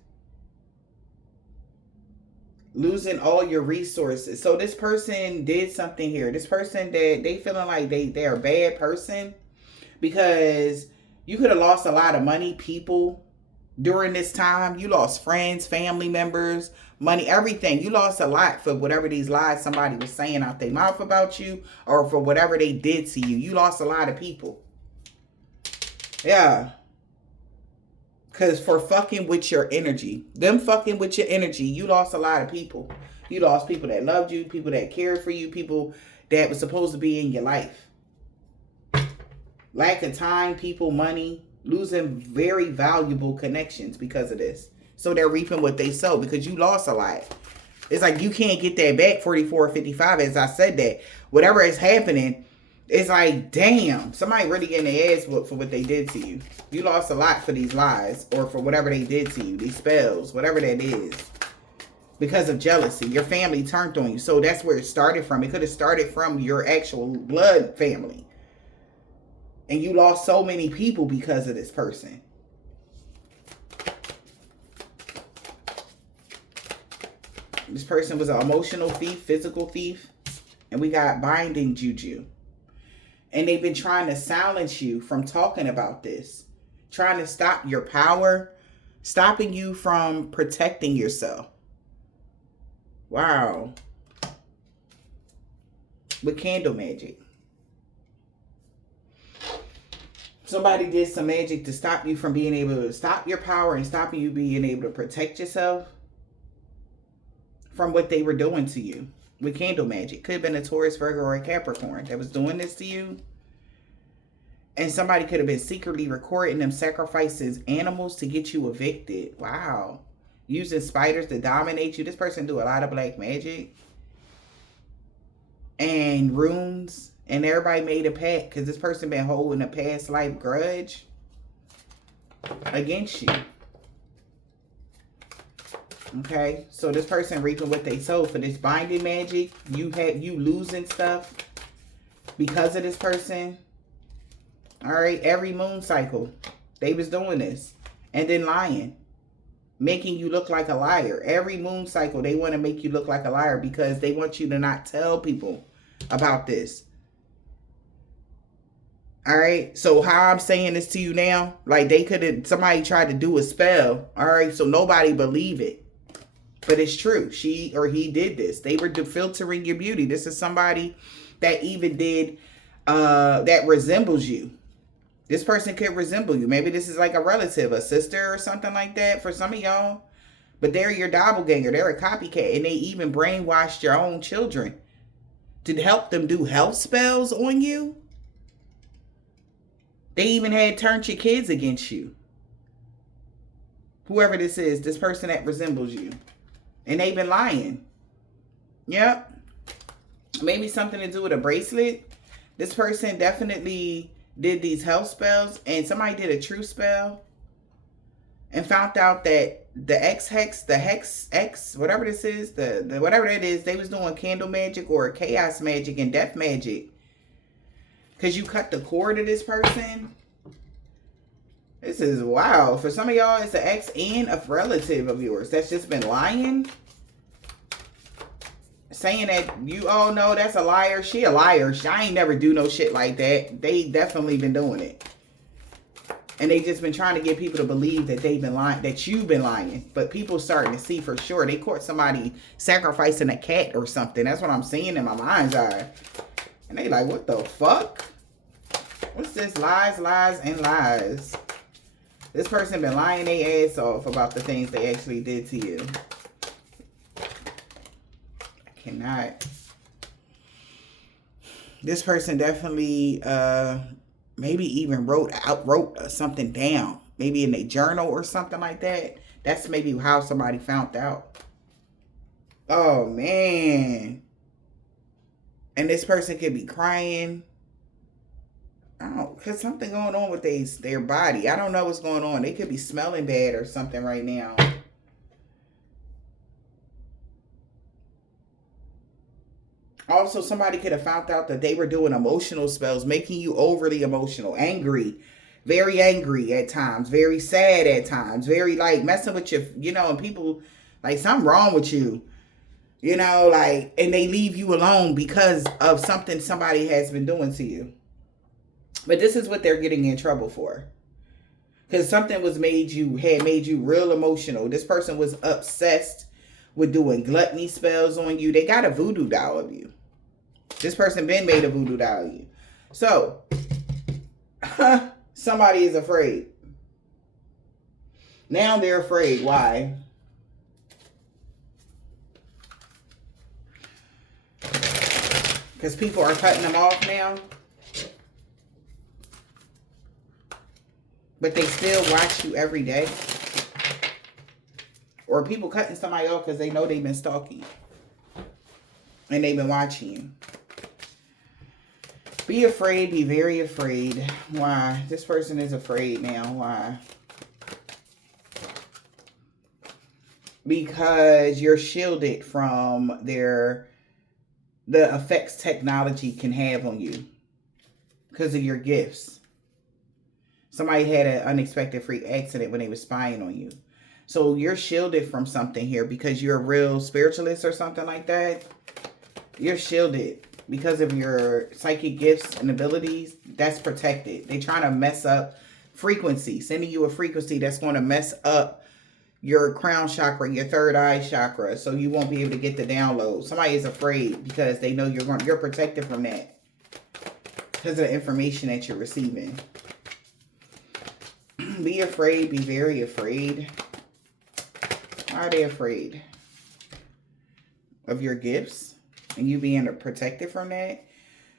Losing all your resources. So this person did something here. This person that they feeling like they're a bad person because you could have lost a lot of money, people. During this time, you lost friends, family members, money, everything. You lost a lot for whatever these lies somebody was saying out their mouth about you or for whatever they did to you. You lost a lot of people. Yeah. Because for fucking with your energy, them fucking with your energy, you lost a lot of people. You lost people that loved you, people that cared for you, people that were supposed to be in your life. Lack of time, people, money. Losing very valuable connections because of this. So they're reaping what they sow because you lost a lot. It's like you can't get that back 44 or 55. As I said that, whatever is happening, It's like, damn, somebody really getting their ass whooped for what they did to you. You lost a lot for these lies or for whatever they did to you, these spells, whatever that is. Because of jealousy. Your family turned on you. So that's where it started from. It could have started from your actual blood family. And you lost so many people because of this person. This person was an emotional thief, physical thief. And we got binding juju. And they've been trying to silence you from talking about this. Trying to stop your power. Stopping you from protecting yourself. Wow. With candle magic. Somebody did some magic to stop you from being able to stop your power and stopping you being able to protect yourself from what they were doing to you. With candle magic. Could have been a Taurus, Virgo, or a Capricorn that was doing this to you. And somebody could have been secretly recording them sacrificing animals to get you evicted. Wow. Using spiders to dominate you. This person do a lot of black magic. And runes. And everybody made a pact. Because this person been holding a past life grudge against you. Okay, so this person reaping what they sowed for this binding magic. You losing stuff because of this person. All right, every moon cycle, they was doing this and then lying, making you look like a liar. Every moon cycle, they want to make you look like a liar because they want you to not tell people about this. All right, so how I'm saying this to you now, like somebody tried to do a spell. All right, so nobody believe it. But it's true. She or he did this. They were filtering your beauty. This is somebody that even did, that resembles you. This person could resemble you. Maybe this is like a relative, a sister or something like that for some of y'all. But they're your doppelganger. They're a copycat. And they even brainwashed your own children to help them do health spells on you. They even had turned your kids against you. Whoever this is, this person that resembles you. And they've been lying. Yep. Maybe something to do with a bracelet. This person definitely did these health spells. And somebody did a true spell. And found out that the hex, whatever this is, the whatever that is, they was doing candle magic or chaos magic and death magic. Because you cut the cord of this person. This is wow. For some of y'all, it's an ex and a relative of yours that's just been lying. Saying that you all know that's a liar. She a liar. I ain't never do no shit like that. They definitely been doing it. And they just been trying to get people to believe that they've been lying, that you've been lying. But people starting to see for sure. They caught somebody sacrificing a cat or something. That's what I'm seeing in my mind's eye. And they like, what the fuck? What's this? Lies, lies, and lies. This person been lying their ass off about the things they actually did to you. I cannot. This person definitely, maybe even wrote something down. Maybe in a journal or something like that. That's maybe how somebody found out. Oh, man. And this person could be crying. Oh, because something going on with their body. I don't know what's going on. They could be smelling bad or something right now. Also, somebody could have found out that they were doing emotional spells, making you overly emotional, angry, very angry at times, very sad at times, very like messing with your, and people like something wrong with you, like, and they leave you alone because of something somebody has been doing to you. But this is what they're getting in trouble for. Because something had made you real emotional. This person was obsessed with doing gluttony spells on you. They got a voodoo doll of you. This person been made a voodoo doll of you. So, somebody is afraid. Now they're afraid. Why? Because people are cutting them off now. But they still watch you every day. Or people cutting somebody off because they know they've been stalking you. And they've been watching you. Be afraid. Be very afraid. Why? This person is afraid now. Why? Because you're shielded from the effects technology can have on you because of your gifts. Somebody had an unexpected freak accident when they were spying on you. So you're shielded from something here because you're a real spiritualist or something like that. You're shielded because of your psychic gifts and abilities. That's protected. They're trying to mess up frequency, sending you a frequency that's going to mess up your crown chakra, your third eye chakra, so you won't be able to get the download. Somebody is afraid because they know you're protected from that because of the information that you're receiving. Be afraid. Be very afraid. Why are they afraid? Of your gifts and you being protected from that?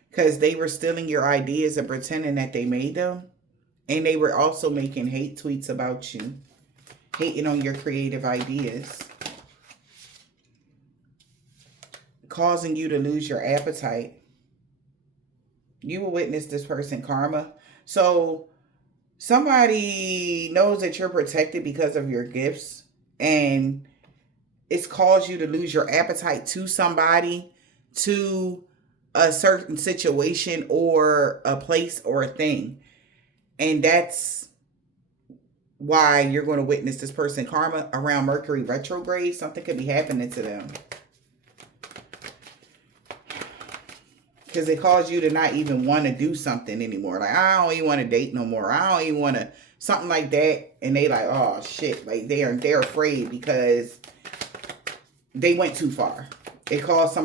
Because they were stealing your ideas and pretending that they made them. And they were also making hate tweets about you. Hating on your creative ideas. Causing you to lose your appetite. You will witness this person karma. So somebody knows that you're protected because of your gifts. And it's caused you to lose your appetite to somebody, to a certain situation or a place or a thing. And that's why you're going to witness this person karma around Mercury retrograde. Something could be happening to them. Because it caused you to not even want to do something anymore. Like, I don't even want to date no more. I don't even want to, something like that. And they like, oh shit. Like they're afraid because they went too far. It caused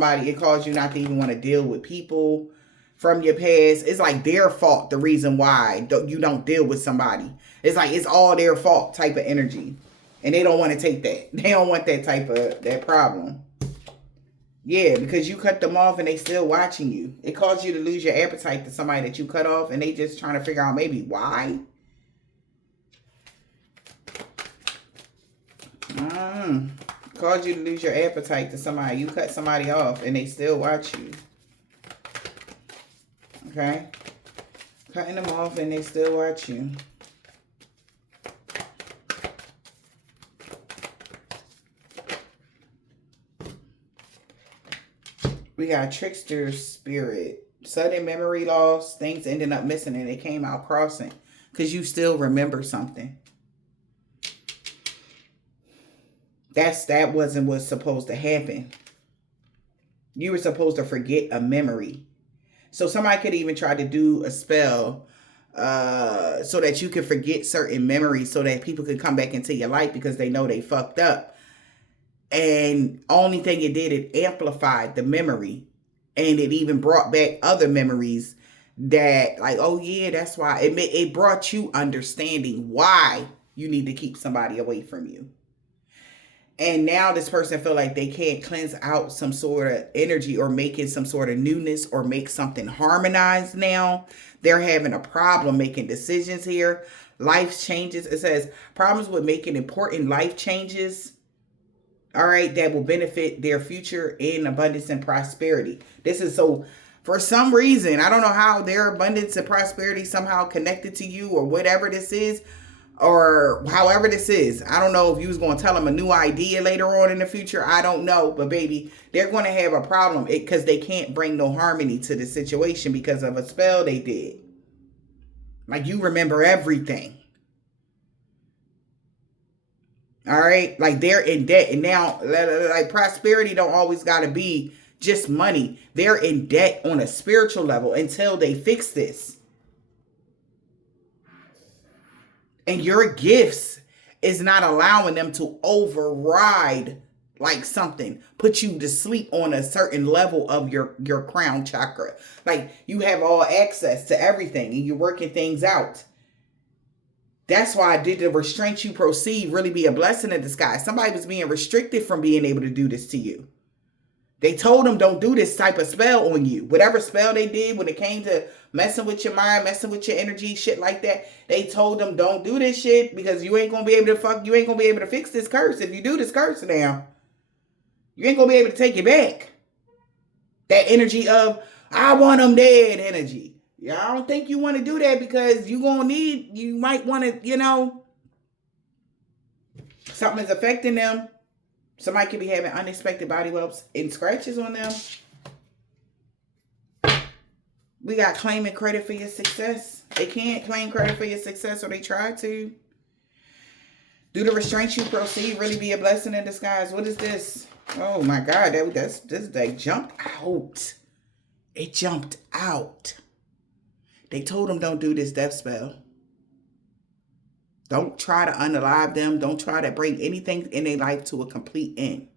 you not to even want to deal with people from your past. It's like their fault, the reason why you don't deal with somebody. It's like it's all their fault type of energy. And they don't want to take that. They don't want that problem. Yeah, because you cut them off and they still watching you. It caused you to lose your appetite to somebody that you cut off and they just trying to figure out maybe why. Caused you to lose your appetite to somebody. You cut somebody off and they still watch you. Okay? Cutting them off and they still watch you. We got trickster spirit. Sudden memory loss. Things ended up missing and they came out crossing. Because you still remember something. That wasn't what's supposed to happen. You were supposed to forget a memory. So somebody could even try to do a spell so that you could forget certain memories so that people could come back into your life because they know they fucked up. And only thing it did, it amplified the memory. And it even brought back other memories that like, oh yeah, that's why. It brought you understanding why you need to keep somebody away from you. And now this person feel like they can't cleanse out some sort of energy or make it some sort of newness or make something harmonized now. They're having a problem making decisions here. Life changes. It says problems with making important life changes. All right. That will benefit their future in abundance and prosperity. This is so for some reason, I don't know how their abundance and prosperity somehow connected to you or whatever this is. Or however this is. I don't know if you was going to tell them a new idea later on in the future. I don't know. But baby, they're going to have a problem because they can't bring no harmony to the situation because of a spell they did. Like you remember everything. All right. Like they're in debt. And now like prosperity don't always got to be just money. They're in debt on a spiritual level until they fix this. And your gifts is not allowing them to override like something. Put you to sleep on a certain level of your crown chakra. Like you have all access to everything and you're working things out. That's why did the restraint you proceed really be a blessing in disguise? Somebody was being restricted from being able to do this to you. They told them don't do this type of spell on you. Whatever spell they did when it came to messing with your mind, messing with your energy, shit like that. They told them don't do this shit because you ain't going to be able to fix this curse. If you do this curse now, you ain't going to be able to take it back. That energy of, I want them dead energy. Yeah, I don't think you want to do that because you might want to, something is affecting them. Somebody could be having unexpected body whelps and scratches on them. We got claiming credit for your success. They can't claim credit for your success, or they try to. Do the restraints you proceed really be a blessing in disguise? What is this? Oh my God, they jumped out. It jumped out. They told them don't do this death spell. Don't try to unalive them. Don't try to bring anything in their life to a complete end.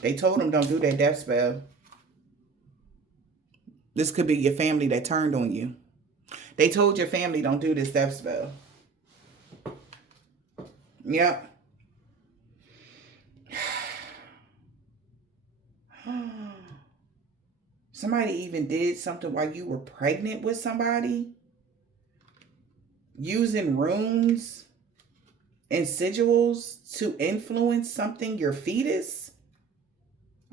They told them don't do that death spell. This could be your family that turned on you. They told your family don't do this death spell. Yep. Somebody even did something while you were pregnant with somebody. Using runes and sigils to influence something, your fetus.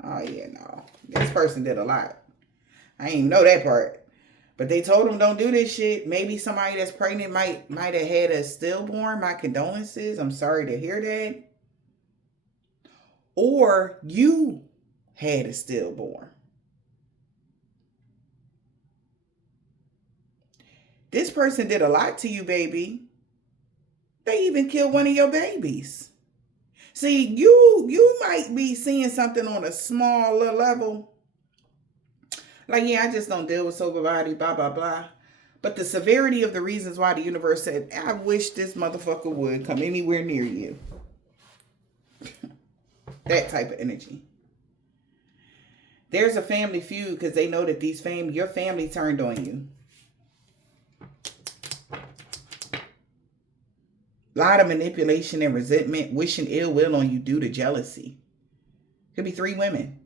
Oh yeah, no. This person did a lot. I didn't even know that part. But they told them don't do this shit. Maybe somebody that's pregnant might have had a stillborn. My condolences. I'm sorry to hear that. Or you had a stillborn. This person did a lot to you, baby. They even killed one of your babies. See, you might be seeing something on a small little level. Like, yeah, I just don't deal with sober body, blah, blah, blah. But the severity of the reasons why the universe said, I wish this motherfucker would come anywhere near you. That type of energy. There's a family feud because they know that your family turned on you. A lot of manipulation and resentment, wishing ill will on you due to jealousy. Could be 3 women.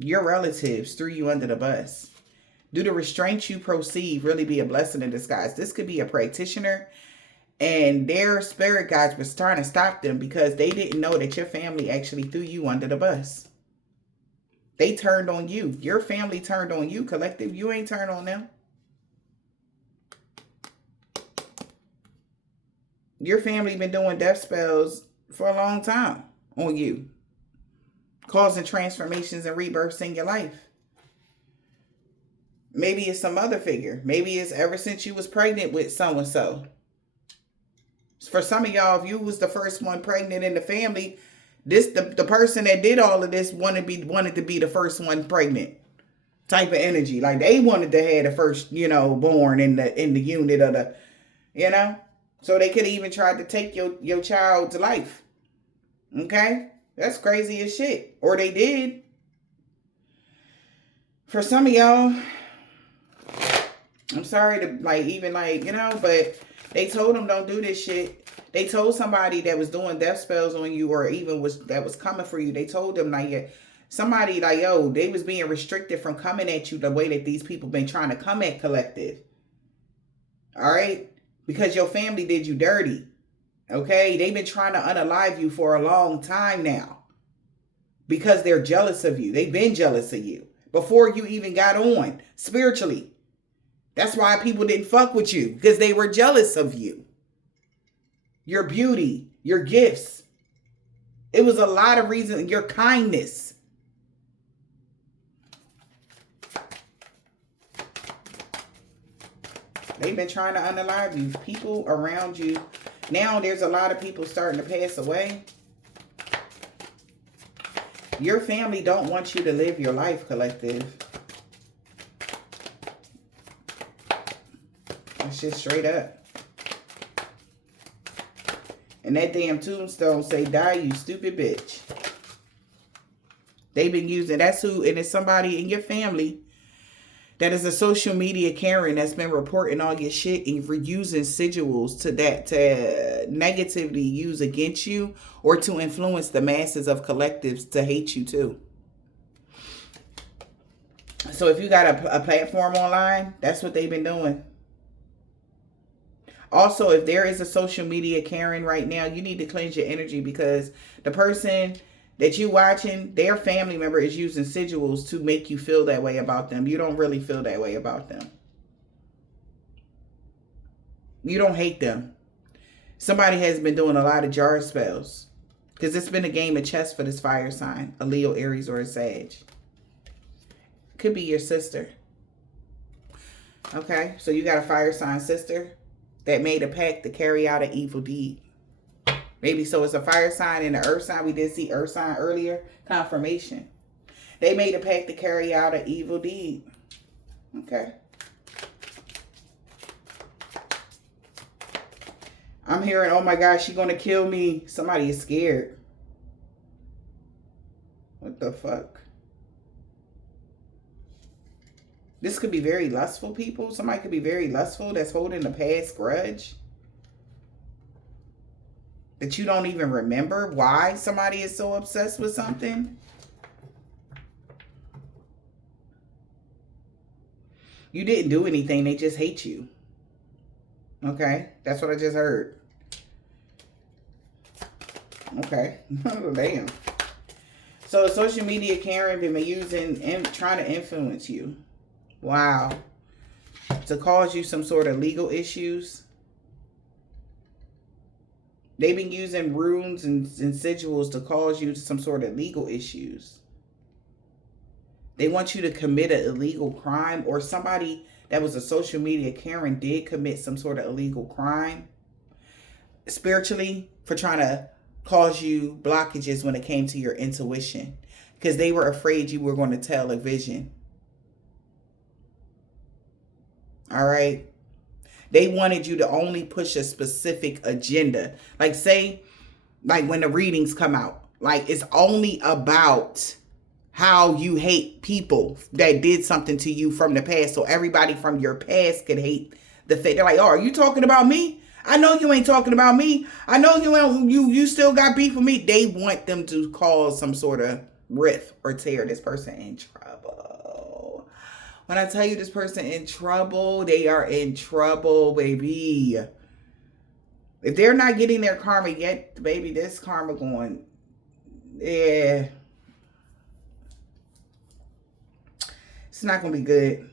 Your relatives threw you under the bus. Do the restraints you proceed really be a blessing in disguise? This could be a practitioner and their spirit guides was trying to stop them because they didn't know that your family actually threw you under the bus. They turned on you. Your family turned on you, collective. You ain't turned on them. Your family been doing death spells for a long time on you. Causing transformations and rebirths in your life. Maybe it's some other figure. Maybe it's ever since you was pregnant with so-and-so. For some of y'all, if you was the first one pregnant in the family, the person that did all of this wanted to be the first one pregnant. Type of energy. Like they wanted to have the first, born in the unit of the, So they could have even tried to take your child's life. Okay? That's crazy as shit. Or they did. For some of y'all, I'm sorry to but they told them don't do this shit. They told somebody that was doing death spells on you or even that was coming for you. They told them somebody they was being restricted from coming at you the way that these people been trying to come at collective. All right? Because your family did you dirty. Okay? They've been trying to unalive you for a long time now. Because they're jealous of you. They've been jealous of you. Before you even got on. Spiritually. That's why people didn't fuck with you. Because they were jealous of you. Your beauty. Your gifts. It was a lot of reasons. Your kindness. They've been trying to unalive you. People around you. Now there's a lot of people starting to pass away. Your family don't want you to live your life, collective. That's just straight up. And that damn tombstone say, die, you stupid bitch. They've been using, that's who, and it's somebody in your family that is a social media Karen that's been reporting all your shit and using sigils to negatively use against you or to influence the masses of collectives to hate you too. So if you got a platform online, that's what they've been doing. Also, if there is a social media Karen right now, you need to cleanse your energy because the person that you watching, their family member is using sigils to make you feel that way about them. You don't really feel that way about them. You don't hate them. Somebody has been doing a lot of jar spells. Because it's been a game of chess for this fire sign. A Leo, Aries, or a Sag. Could be your sister. Okay, so you got a fire sign sister that made a pact to carry out an evil deed. Maybe so it's a fire sign and an earth sign. We did see earth sign earlier. Confirmation. They made a pact to carry out an evil deed. Okay. I'm hearing, oh my gosh, she's going to kill me. Somebody is scared. What the fuck? This could be very lustful people. Somebody could be very lustful that's holding a past grudge. That you don't even remember why somebody is so obsessed with something. You didn't do anything. They just hate you. Okay. That's what I just heard. Okay. Damn. So social media Karen been using and trying to influence you. Wow. To cause you some sort of legal issues. They've been using runes and sigils to cause you some sort of legal issues. They want you to commit an illegal crime, or somebody that was a social media Karen did commit some sort of illegal crime spiritually for trying to cause you blockages when it came to your intuition, because they were afraid you were going to tell a vision. All right. They wanted you to only push a specific agenda. Like say, like when the readings come out, like it's only about how you hate people that did something to you from the past. So everybody from your past could hate the fact. They're like, oh, are you talking about me? I know you ain't talking about me. I know you still got beef with me. They want them to cause some sort of rift or tear this person in trouble. When I tell you this person in trouble, they are in trouble, baby. If they're not getting their karma yet, baby, this karma going, yeah. It's not going to be good.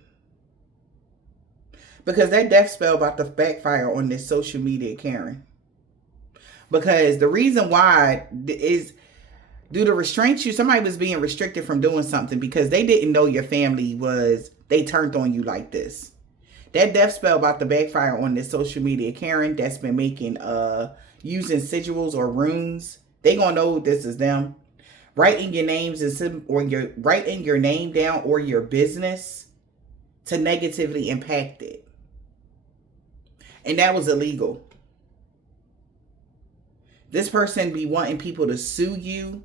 Because that death spell about to backfire on this social media Karen. Because the reason why is due to restraints, somebody was being restricted from doing something because they didn't know your family was, they turned on you like this. That death spell about to backfire on this social media Karen that's been making, using sigils or runes. They gonna know this is them. Writing your names or writing your name down or your business to negatively impact it. And that was illegal. This person be wanting people to sue you.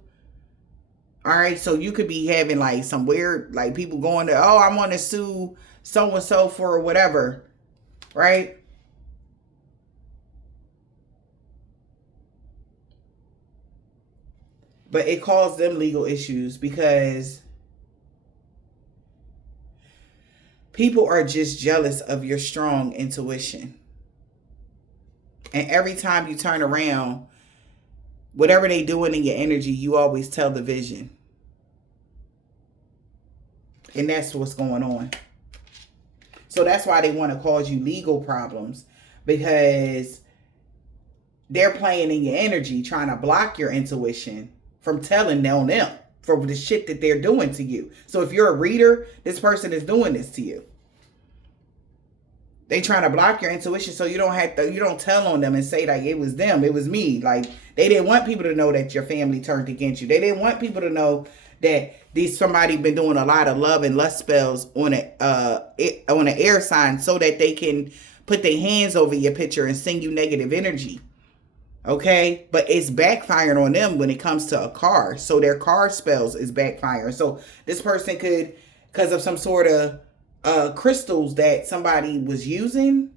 All right, so you could be having like some weird, like people going to, oh, I want to sue so-and-so for whatever, right? But it caused them legal issues because people are just jealous of your strong intuition. And every time you turn around, whatever they doing in your energy, you always tell the vision. And that's what's going on. So that's why they want to cause you legal problems, because they're playing in your energy, trying to block your intuition from telling on them for the shit that they're doing to you. So if you're a reader, this person is doing this to you. They trying to block your intuition so you don't tell on them and say like it was them, it was me. Like they didn't want people to know that your family turned against you. They didn't want people to know that somebody been doing a lot of love and lust spells on an air sign so that they can put their hands over your picture and send you negative energy. Okay, but it's backfiring on them when it comes to a car. So their car spells is backfiring. So this person could, because of some sort of crystals that somebody was using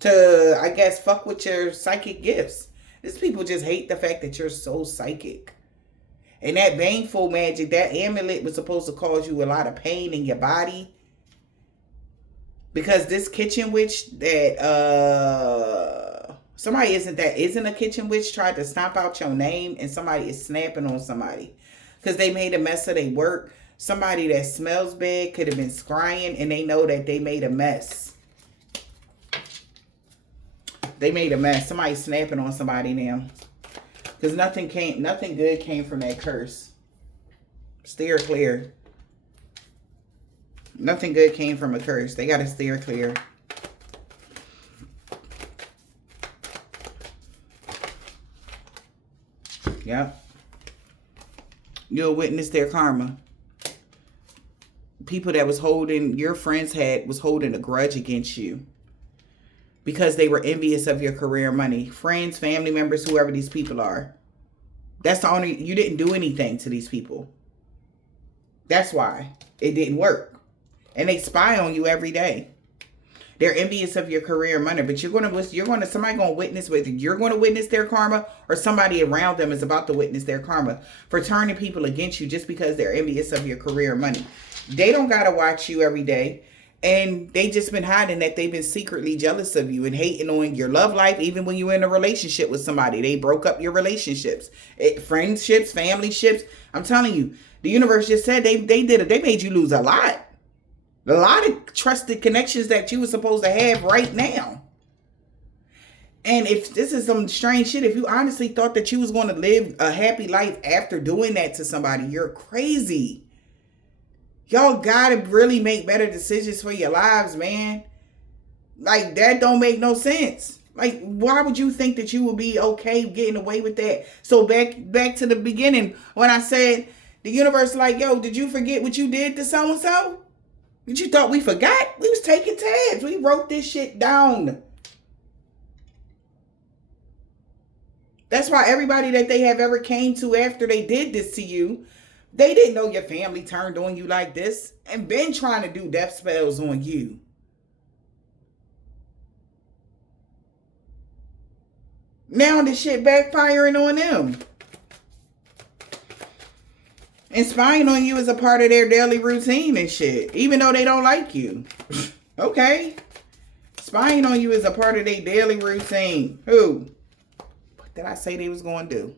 to, I guess, fuck with your psychic gifts. These people just hate the fact that you're so psychic. And that baneful magic, that amulet was supposed to cause you a lot of pain in your body. Because this kitchen witch that Somebody isn't a kitchen witch tried to stomp out your name, and somebody is snapping on somebody because they made a mess of their work. Somebody that smells bad could have been scrying, and they know that they made a mess. They made a mess. Somebody's snapping on somebody now. Because nothing good came from that curse. Steer clear. Nothing good came from a curse. They got to steer clear. Yep. You'll witness their karma. People that your friends was holding a grudge against you because they were envious of your career money. Friends, family members, whoever these people are. That's the only, you didn't do anything to these people. That's why it didn't work. And they spy on you every day. They're envious of your career money, but somebody going to witness, whether you're going to witness their karma or somebody around them is about to witness their karma for turning people against you just because they're envious of your career money. They don't got to watch you every day. And they just been hiding that they've been secretly jealous of you and hating on your love life. Even when you're in a relationship with somebody, they broke up your relationships, friendships, family ships. I'm telling you, the universe just said they made you lose a lot of trusted connections that you were supposed to have right now. And if this is some strange shit, if you honestly thought that you was going to live a happy life after doing that to somebody, you're crazy. Y'all gotta really make better decisions for your lives, man. Like, that don't make no sense. Like, why would you think that you would be okay getting away with that? So back to the beginning, when I said the universe like, yo, did you forget what you did to so-and-so? Did you thought we forgot? We was taking tabs. We wrote this shit down. That's why everybody that they have ever came to after they did this to you, they didn't know your family turned on you like this and been trying to do death spells on you. Now this shit backfiring on them. And spying on you is a part of their daily routine and shit, even though they don't like you. Okay. Spying on you is a part of their daily routine. Who? What did I say they was going to do?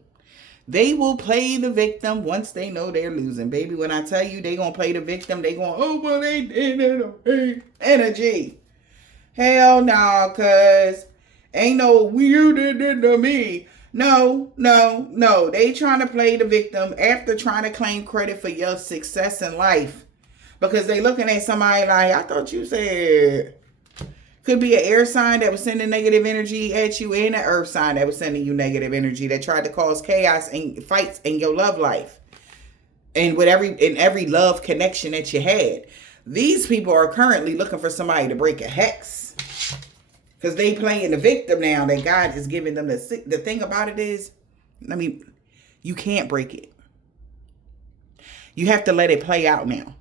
They will play the victim once they know they're losing. Baby, when I tell you they going to play the victim, they going, oh, well, they did it. Energy. Hell no, cuz ain't no you did it to me. No. They trying to play the victim after trying to claim credit for your success in life. Because they looking at somebody like, I thought you said... Could be an air sign that was sending negative energy at you and an earth sign that was sending you negative energy that tried to cause chaos and fights in your love life. And with every love connection that you had. These people are currently looking for somebody to break a hex. Because they playing the victim now that God is giving them the thing about it is, you can't break it. You have to let it play out now.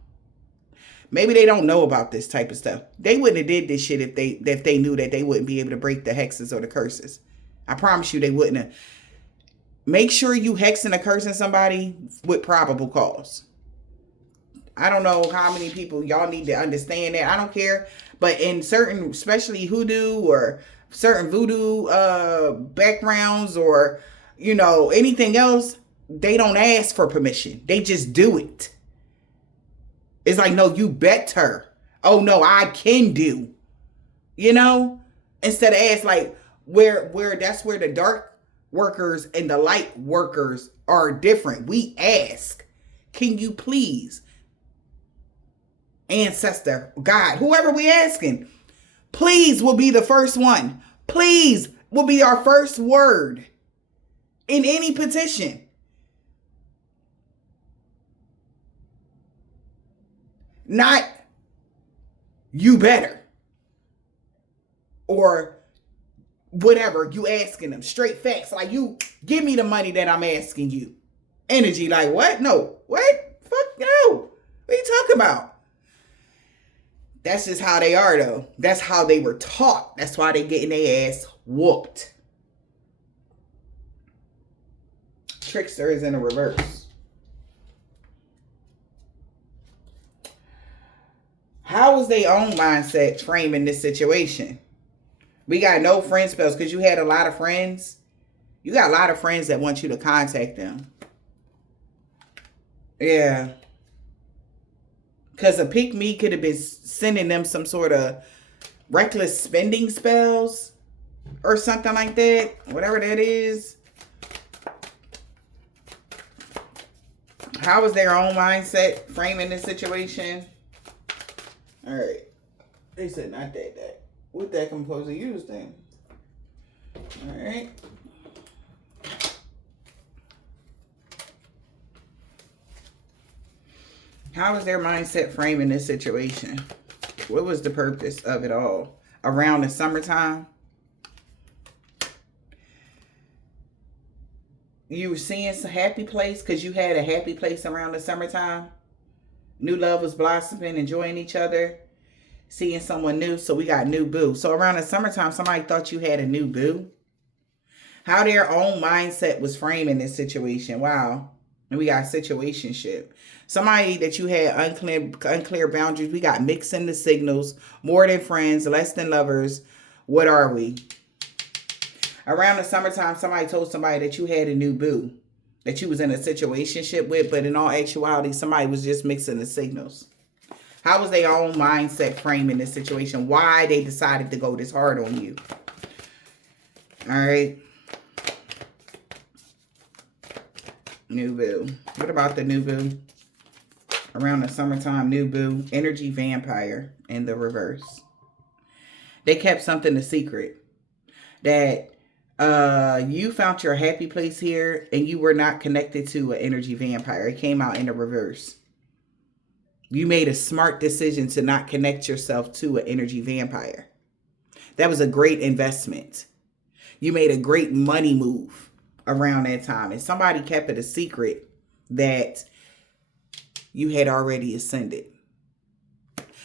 Maybe they don't know about this type of stuff. They wouldn't have did this shit if they knew that they wouldn't be able to break the hexes or the curses. I promise you they wouldn't have. Make sure you hexing or cursing somebody with probable cause. I don't know how many people y'all need to understand that. I don't care. But in certain, especially hoodoo or certain voodoo backgrounds or, anything else, they don't ask for permission. They just do it. It's like, no, you better. Oh, no, I can do. Instead of ask, like, where that's where the dark workers and the light workers are different. We ask, can you please, ancestor, God, whoever we asking, please will be the first one. Please will be our first word in any petition. Not, you better. Or whatever, you asking them. Straight facts. Like, you give me the money that I'm asking you. Energy, like, what? No. What? Fuck no. What are you talking about? That's just how they are, though. That's how they were taught. That's why they getting their ass whooped. Trickster is in the reverse. How is their own mindset framing this situation? We got no friend spells because you had a lot of friends. You got a lot of friends that want you to contact them. Yeah. Because a pick me could have been sending them some sort of reckless spending spells or something like that. Whatever that is. How was their own mindset framing this situation? All right. They said not that. What that composer used then? All right. How was their mindset framing this situation? What was the purpose of it all? Around the summertime? You were seeing a happy place because you had a happy place around the summertime. New love was blossoming, enjoying each other, seeing someone new. So we got new boo. So around the summertime, somebody thought you had a new boo. How their own mindset was framing this situation. Wow. And we got situationship. Somebody that you had unclear boundaries. We got mixing the signals. More than friends, less than lovers. What are we? Around the summertime, somebody told somebody that you had a new boo, that you was in a situationship with, but in all actuality, somebody was just mixing the signals. How was their own mindset framing this situation? Why they decided to go this hard on you? All right. New boo. What about the new boo? Around the summertime, new boo. Energy vampire in the reverse. They kept something a secret. That you found your happy place here and you were not connected to an energy vampire. It came out in the reverse. You made a smart decision to not connect yourself to an energy vampire. That was a great investment. You made a great money move around that time. And somebody kept it a secret that you had already ascended.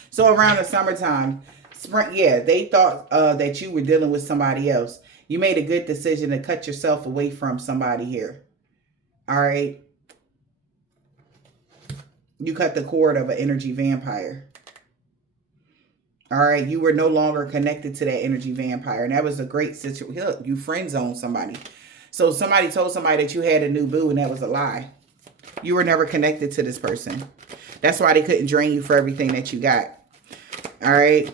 So around the summertime, spring, yeah, they thought that you were dealing with somebody else. You made a good decision to cut yourself away from somebody here. All right. You cut the cord of an energy vampire. All right. You were no longer connected to that energy vampire. And that was a great situation. Look, you friend zoned somebody. So somebody told somebody that you had a new boo and that was a lie. You were never connected to this person. That's why they couldn't drain you for everything that you got. All right.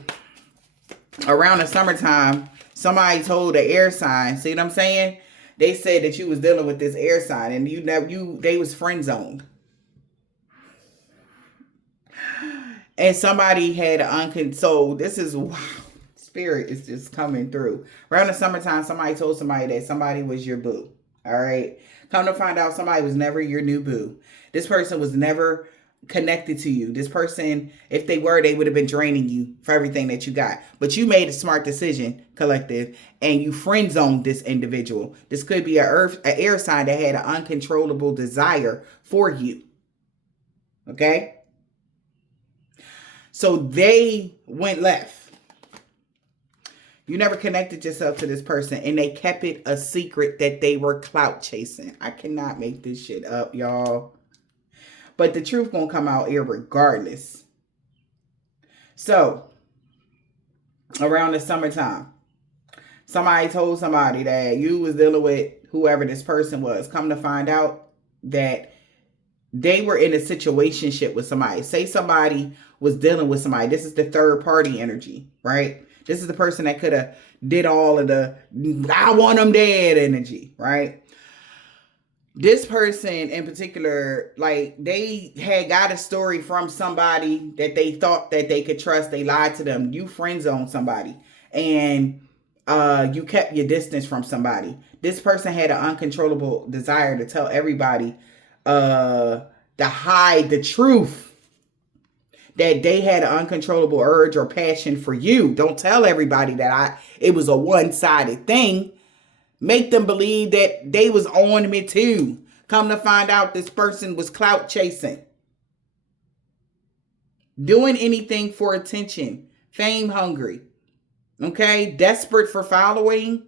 Around the summertime, somebody told the air sign. See what I'm saying? They said that you was dealing with this air sign and they was friend zoned. And somebody had so this is wow. Spirit is just coming through. Around the summertime, somebody told somebody that somebody was your boo. All right. Come to find out, somebody was never your new boo. This person was never connected to you. This person, if they were, they would have been draining you for everything that you got. But you made a smart decision, collective, and you friend zoned this individual. This could be an air sign that had an uncontrollable desire for you. Okay? So they went left. You never connected yourself to this person, and they kept it a secret that they were clout chasing. I cannot make this shit up, y'all. But the truth gonna come out here regardless. So, around the summertime, somebody told somebody that you was dealing with whoever this person was. Come to find out that they were in a situationship with somebody. Say somebody was dealing with somebody. This is the third party energy, right? This is the person that could have did all of the I want them dead energy, right? This person in particular, like they had got a story from somebody that they thought that they could trust. They lied to them. You friend zoned somebody and you kept your distance from somebody. This person had an uncontrollable desire to tell everybody to hide the truth. That they had an uncontrollable urge or passion for you. Don't tell everybody that it was a one-sided thing. Make them believe that they was on me too. Come to find out this person was clout chasing. Doing anything for attention. Fame hungry. Okay? Desperate for following.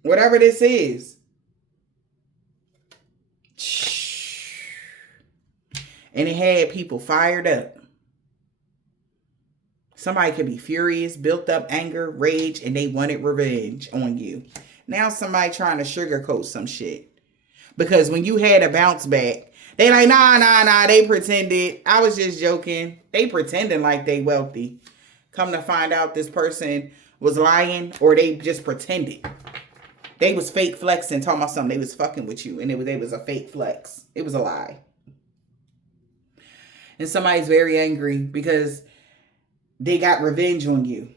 Whatever this is. And it had people fired up. Somebody could be furious, built up anger, rage, and they wanted revenge on you. Now somebody trying to sugarcoat some shit. Because when you had a bounce back, they like, nah, they pretended. I was just joking. They pretending like they wealthy. Come to find out this person was lying, or they just pretended. They was fake flexing, talking about something. They was fucking with you, and it was a fake flex. It was a lie. And somebody's very angry because they got revenge on you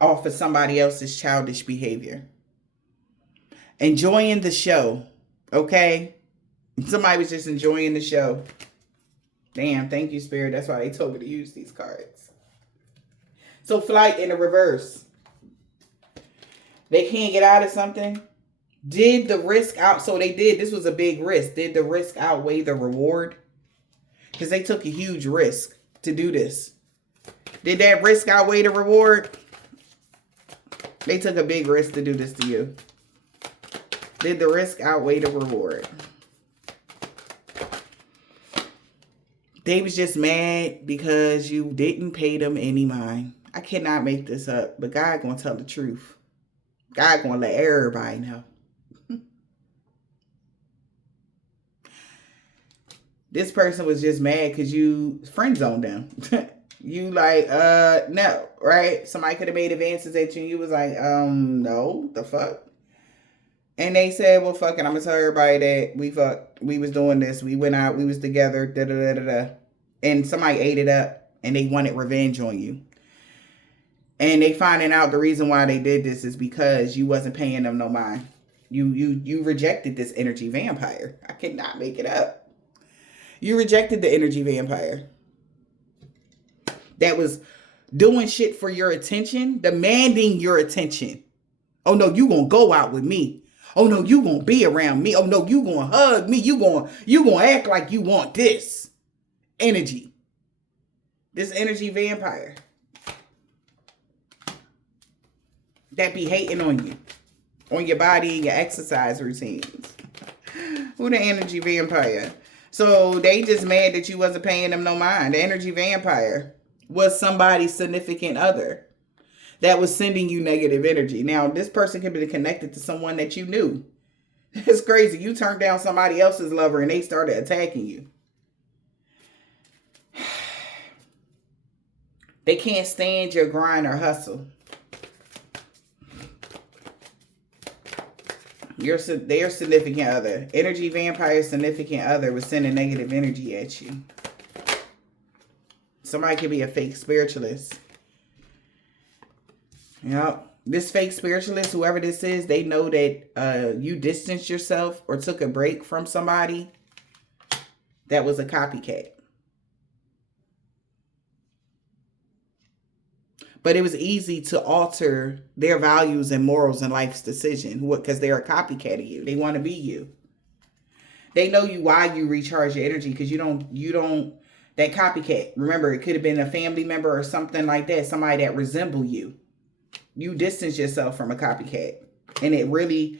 off of somebody else's childish behavior. Enjoying the show, okay? Somebody was just enjoying the show. Damn, thank you, Spirit. That's why they told me to use these cards. So flight in the reverse. They can't get out of something. Did the risk out? So they did. This was a big risk. Did the risk outweigh the reward? Because they took a huge risk to do this. Did that risk outweigh the reward? They took a big risk to do this to you. Did the risk outweigh the reward? They was just mad because you didn't pay them any mind. I cannot make this up, but God gonna tell the truth. God gonna let everybody know. This person was just mad because you friend zoned them. You like, no, right? Somebody could have made advances at you and you was like, no, the fuck? And they said, well, fuck it, I'm gonna tell everybody that we was doing this. We went out, we was together, da-da-da-da-da. And somebody ate it up and they wanted revenge on you. And they finding out the reason why they did this is because you wasn't paying them no mind. You rejected this energy vampire. I cannot make it up. You rejected the energy vampire that was doing shit for your attention, demanding your attention. Oh no, you gonna go out with me. Oh no, you gonna be around me. Oh no, you gonna hug me. You gonna act like you want this energy. This energy vampire that be hating on you, on your body and your exercise routines. Who the energy vampire? So they just mad that you wasn't paying them no mind. The energy vampire was somebody's significant other that was sending you negative energy. Now, this person could be connected to someone that you knew. It's crazy. You turned down somebody else's lover and they started attacking you. They can't stand your grind or hustle. Their significant other, energy vampire significant other, was sending negative energy at you. Somebody could be a fake spiritualist. Yep. This fake spiritualist, whoever this is, they know that you distanced yourself or took a break from somebody that was a copycat. But it was easy to alter their values and morals and life's decision because they're a copycat of you. They want to be you. They know you why you recharge your energy because you don't, that copycat. Remember, it could have been a family member or something like that. Somebody that resemble you. You distance yourself from a copycat. And it really,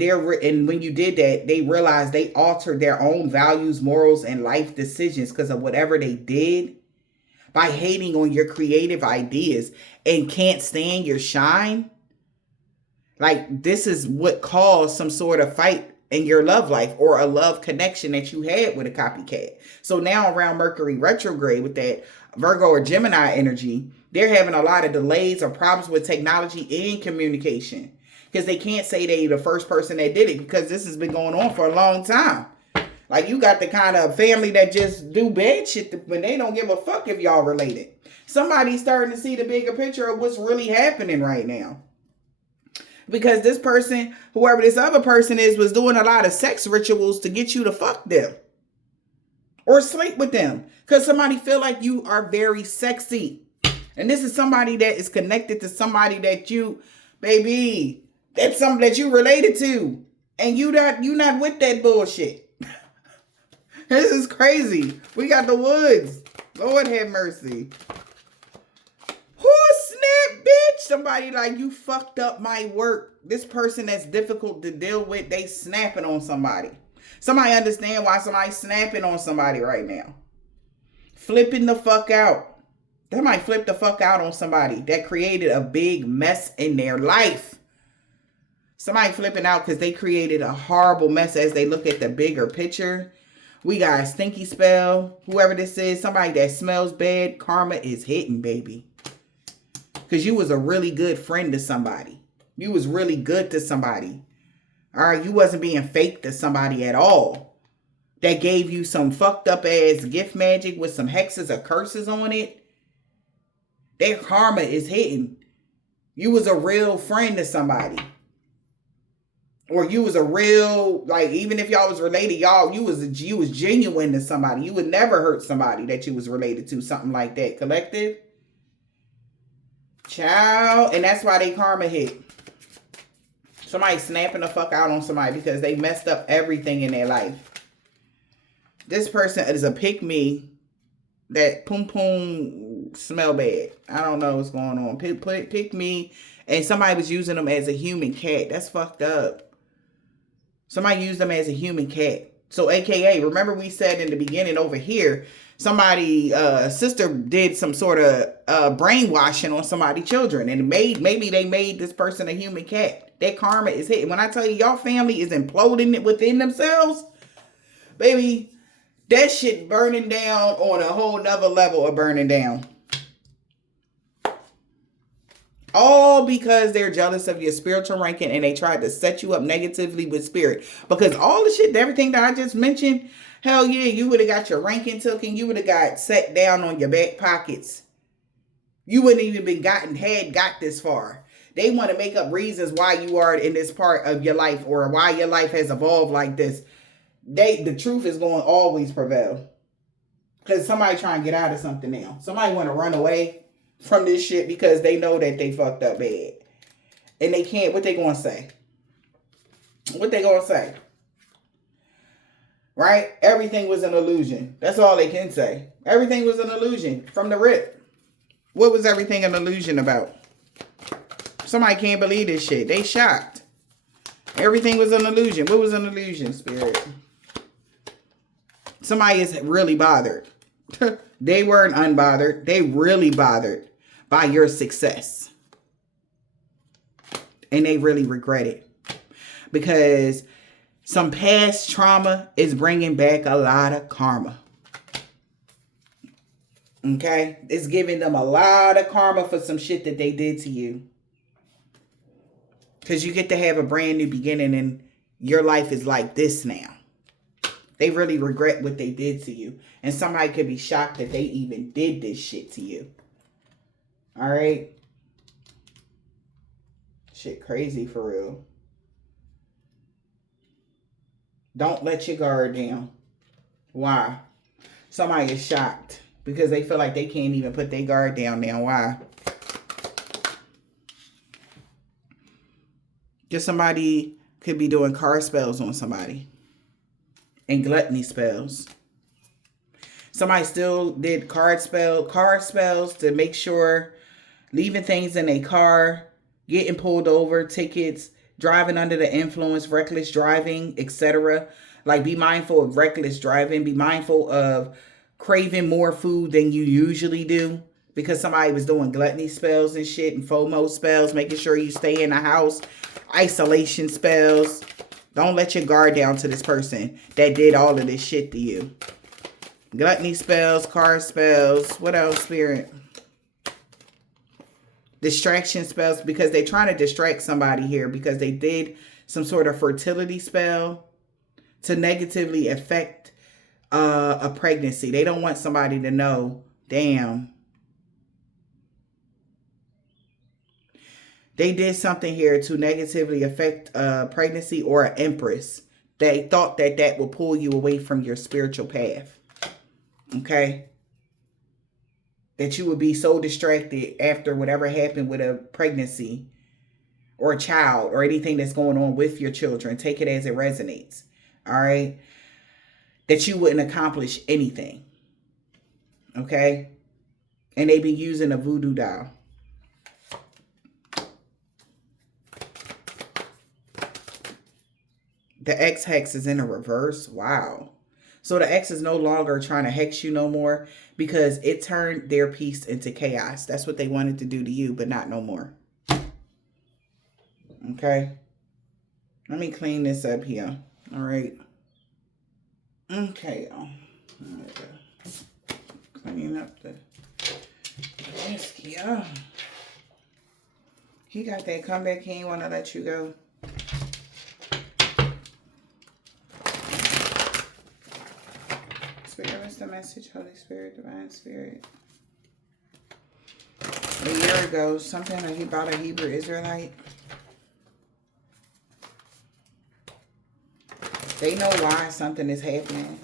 and when you did that, they realized they altered their own values, morals, and life decisions because of whatever they did. By hating on your creative ideas and can't stand your shine. Like, this is what caused some sort of fight in your love life or a love connection that you had with a copycat. So now around Mercury retrograde with that Virgo or Gemini energy, they're having a lot of delays or problems with technology and communication because they can't say they the first person that did it because this has been going on for a long time. Like, you got the kind of family that just do bad shit when they don't give a fuck if y'all related. Somebody's starting to see the bigger picture of what's really happening right now. Because this person, whoever this other person is, was doing a lot of sex rituals to get you to fuck them. Or sleep with them. Because somebody feel like you are very sexy. And this is somebody that is connected to somebody that you, baby, that's something that you related to. And you not with that bullshit. This is crazy. We got the woods. Lord have mercy. Who snap, bitch? Somebody like, you fucked up my work. This person that's difficult to deal with, they snapping on somebody. Somebody understand why somebody's snapping on somebody right now. flipping the fuck out. That might flip the fuck out on somebody that created a big mess in their life. Somebody flipping out because they created a horrible mess as they look at the bigger picture. We got a stinky spell. Whoever this is, somebody that smells bad, karma is hitting, baby. Because you was a really good friend to somebody. You was really good to somebody. All right, you wasn't being fake to somebody at all. That gave you some fucked up ass gift magic with some hexes or curses on it. Their karma is hitting. You was a real friend to somebody. Or you was a real, like, even if y'all was related, you was genuine to somebody. You would never hurt somebody that you was related to, something like that. Collective. Child. And that's why they karma hit. Somebody snapping the fuck out on somebody because they messed up everything in their life. This person is a pick-me that poom smell bad. I don't know what's going on. Pick me. And somebody was using them as a human cat. That's fucked up. Somebody used them as a human cat. So AKA, remember we said in the beginning over here, somebody, sister did some sort of brainwashing on somebody's children. And maybe they made this person a human cat. That karma is hitting. When I tell you, y'all family is imploding within themselves, baby, that shit burning down on a whole nother level of burning down. All because they're jealous of your spiritual ranking and they tried to set you up negatively with spirit. Because all the shit, everything that I just mentioned, hell yeah, you would have got your ranking taken. You would have got set down on your back pockets. You wouldn't even got this far. They want to make up reasons why you are in this part of your life or why your life has evolved like this. The truth is going to always prevail. Because somebody trying to get out of something now. Somebody want to run away from this shit because they know that they fucked up bad. And they can't. What they going to say? What they going to say? Right? Everything was an illusion. That's all they can say. Everything was an illusion from the rip. What was everything an illusion about? Somebody can't believe this shit. They shocked. Everything was an illusion. What was an illusion, spirit? Somebody is really bothered. They weren't unbothered. They really bothered by your success. And they really regret it. Because some past trauma is bringing back a lot of karma. Okay? It's giving them a lot of karma for some shit that they did to you. Because you get to have a brand new beginning and your life is like this now. They really regret what they did to you. And somebody could be shocked that they even did this shit to you. All right? Shit crazy for real. Don't let your guard down. Why? Somebody is shocked because they feel like they can't even put their guard down now. Why? Just somebody could be doing card spells on somebody. And gluttony spells. Somebody still did card spells to make sure leaving things in a car, getting pulled over, tickets, driving under the influence, reckless driving, etc. Like, be mindful of reckless driving. Be mindful of craving more food than you usually do. Because somebody was doing gluttony spells and shit and FOMO spells, making sure you stay in the house. Isolation spells. Don't let your guard down to this person that did all of this shit to you. Gluttony spells, card spells. What else, spirit? Distraction spells, because they're trying to distract somebody here because they did some sort of fertility spell to negatively affect a pregnancy. They don't want somebody to know, damn, they did something here to negatively affect a pregnancy or an empress. They thought that that would pull you away from your spiritual path. Okay? That you would be so distracted after whatever happened with a pregnancy or a child or anything that's going on with your children. Take it as it resonates. All right? That you wouldn't accomplish anything. Okay? And they be using a voodoo doll. The X-Hex is in a reverse. Wow. So the ex is no longer trying to hex you no more because it turned their peace into chaos. That's what they wanted to do to you, but not no more. Okay. Let me clean this up here. All right. Okay, y'all. Clean up the desk here. He got that comeback. He ain't want to let you go. Spirit, what's the message? Holy Spirit, Divine Spirit. A year ago, something about a Hebrew Israelite. They know why something is happening.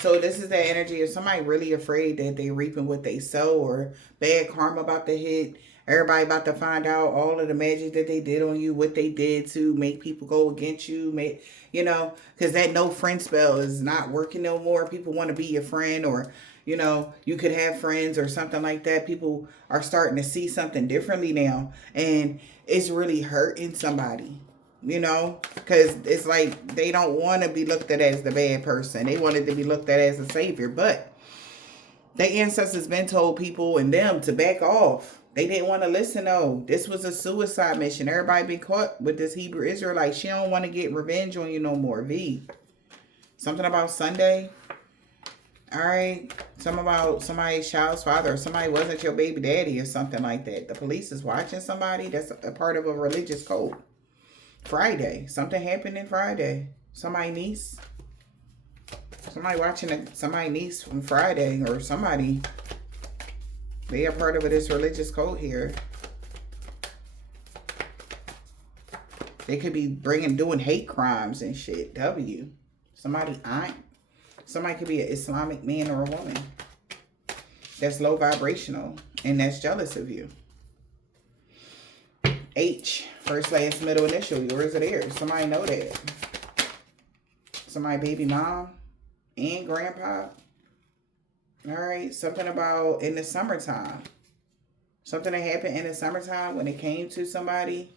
So this is that energy of somebody really afraid that they reaping what they sow, or bad karma about to hit. Everybody about to find out all of the magic that they did on you, what they did to make people go against you, because that no friend spell is not working no more. People want to be your friend, or, you could have friends or something like that. People are starting to see something differently now, and it's really hurting somebody. Because it's like they don't want to be looked at as the bad person. They wanted to be looked at as a savior. But their ancestors been told people and them to back off. They didn't want to listen, though. This was a suicide mission. Everybody been caught with this Hebrew Israelite. She don't want to get revenge on you no more. V. Something about Sunday. All right. Something about somebody's child's father, or somebody wasn't your baby daddy or something like that. The police is watching somebody. That's a part of a religious code. Friday. Something happened in Friday. Somebody niece. Somebody watching somebody niece from Friday, or somebody. They are part of this religious code here. They could be doing hate crimes and shit. W. Somebody could be an Islamic man or a woman that's low vibrational and that's jealous of you. H, first, last, middle, initial, yours or theirs. Somebody know that. Somebody baby mom and grandpa. All right, something about in the summertime. Something that happened in the summertime when it came to somebody,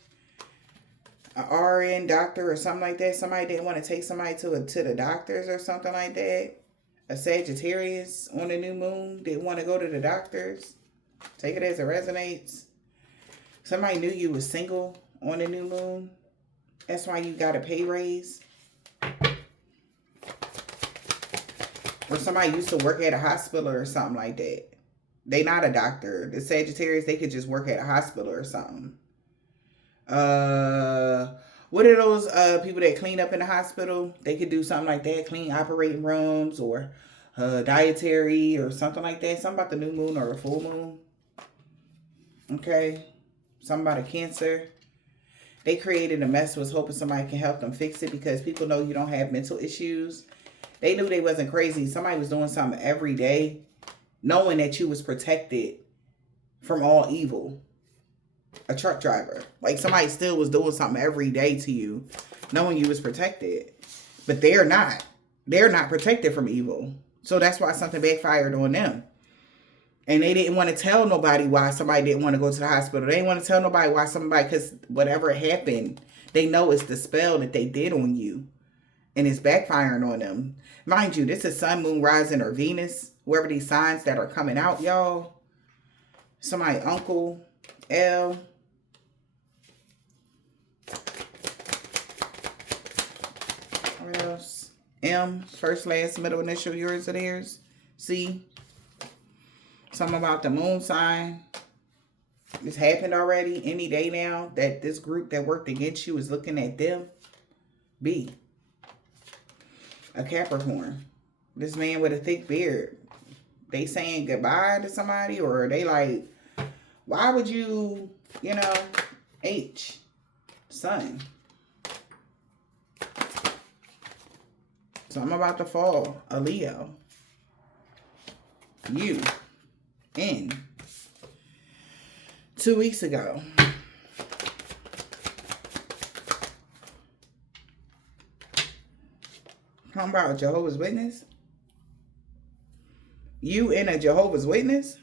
an RN doctor or something like that. Somebody didn't want to take somebody to the doctors or something like that. A Sagittarius on the new moon didn't want to go to the doctors. Take it as it resonates. Somebody knew you was single on the new moon. That's why you got a pay raise. Or somebody used to work at a hospital or something like that. They not a doctor. The Sagittarius, they could just work at a hospital or something. What are those people that clean up in the hospital? They could do something like that. Clean operating rooms, or dietary or something like that. Something about the new moon or the full moon. Okay. Something about a Cancer. They created a mess, was hoping somebody can help them fix it, because people know you don't have mental issues. They knew they wasn't crazy. Somebody was doing something every day, knowing that you was protected from all evil. A truck driver. Like, somebody still was doing something every day to you, knowing you was protected. But they're not. They're not protected from evil. So that's why something backfired on them. And they didn't want to tell nobody why somebody didn't want to go to the hospital. They didn't want to tell nobody why because whatever happened, they know it's the spell that they did on you. And it's backfiring on them. Mind you, this is Sun, Moon, Rising, or Venus. Whoever these signs that are coming out, y'all. Somebody, Uncle, L. What else? M, first, last, middle, initial, yours or theirs. C. Something about the moon sign. It's happened already. Any day now that this group that worked against you is looking at them. B. A Capricorn. This man with a thick beard. They saying goodbye to somebody, or they like, why would you, H. Sun. Something about the fall. A Leo. You. In 2 weeks ago. Talking about Jehovah's Witness. You and a Jehovah's Witness.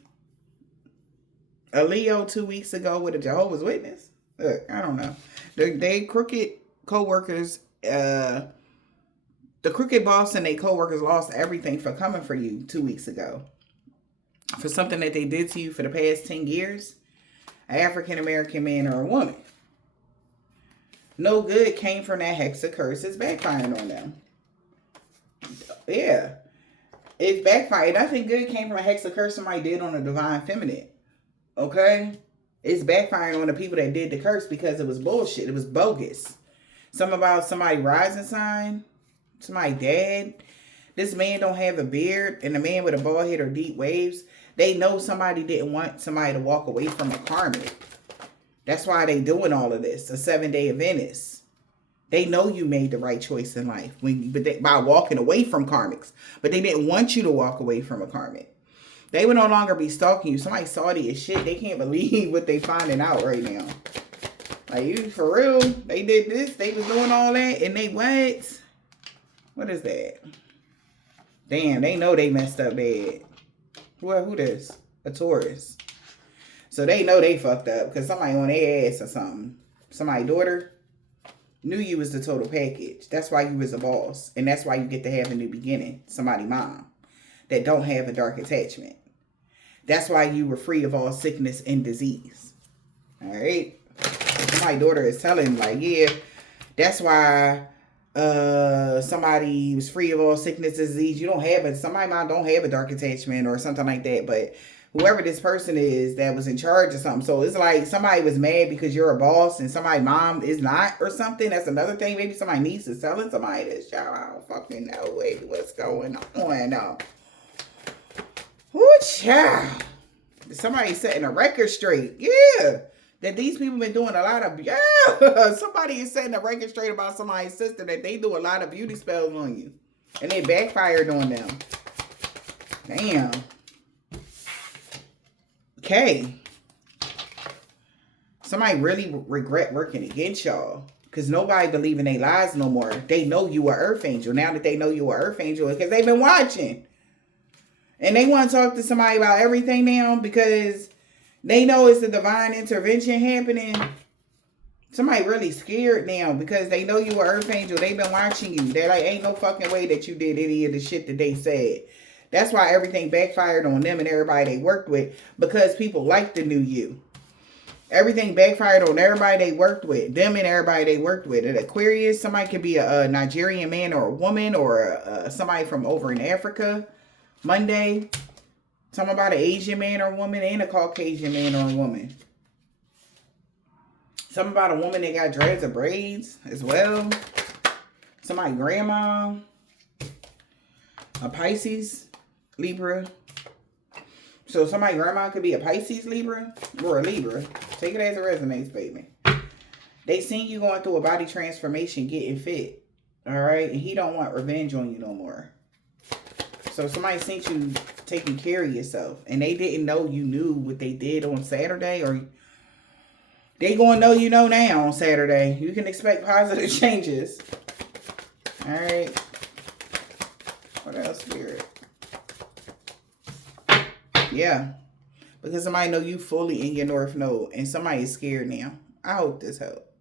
A Leo 2 weeks ago with a Jehovah's Witness. Look, I don't know. They crooked co-workers The crooked boss and their co-workers lost everything for coming for you 2 weeks ago. For something that they did to you for the past 10 years. An African-American man or a woman. No good came from that hex of curses backfiring on them. Yeah. It's backfired. Nothing good came from a hex of curse somebody did on a divine feminine. Okay? It's backfiring on the people that did the curse because it was bullshit. It was bogus. Something about somebody rising sign. Somebody dead. This man don't have a beard. And the man with a bald head or deep waves. They know somebody didn't want somebody to walk away from a karmic. That's why they doing all of this. A 7-day Adventist. They know you made the right choice in life by walking away from karmics. But they didn't want you to walk away from a karmic. They would no longer be stalking you. Somebody salty as shit. They can't believe what they finding out right now. Like, you for real? They did this. They was doing all that. And they what? What is that? Damn, they know they messed up bad. Who this? A Taurus. So they know they fucked up because somebody on their ass or something. Somebody's daughter knew you was the total package. That's why you was a boss. And that's why you get to have a new beginning. Somebody mom that don't have a dark attachment. That's why you were free of all sickness and disease. All right? My daughter is telling like, yeah, that's why somebody was free of all sickness and disease. You don't have it. Somebody might don't have a dark attachment or something like that. But whoever this person is that was in charge of something. So it's like somebody was mad because you're a boss and somebody mom is not or something. That's another thing. Maybe somebody needs to telling somebody this. Y'all, I don't fucking know what's going on now. Whoo, child. Somebody setting a record straight. Yeah. That these people been doing a lot of, somebody is setting a record straight about somebody's sister that they do a lot of beauty spells on you. And they backfired on them. Damn. Okay. Somebody really regret working against y'all. Because nobody believe in their lies no more. They know you are Earth Angel. Now that they know you are Earth Angel, because they've been watching. And they want to talk to somebody about everything now because they know it's a divine intervention happening. Somebody really scared now because they know you are Earth Angel. They've been watching you. They're like, ain't no fucking way that you did any of the shit that they said. That's why everything backfired on them and everybody they worked with. Because people like the new you. Everything backfired on everybody they worked with. Them and everybody they worked with. At Aquarius, somebody could be a Nigerian man or a woman or somebody from over in Africa. Monday, something about an Asian man or woman and a Caucasian man or a woman. Something about a woman that got dreads or braids as well. Somebody grandma. A Pisces, Libra. So somebody grandma could be a Pisces, Libra, or a Libra. Take it as it resonates, baby. They seen you going through a body transformation, getting fit. All right? And he don't want revenge on you no more. So somebody seen you taking care of yourself. And they didn't know you knew what they did on Saturday. Or they gonna know you know now on Saturday. You can expect positive changes. All right. What else, Spirit? Yeah. Because somebody know you fully in your North Node. And somebody is scared now. I hope this helps.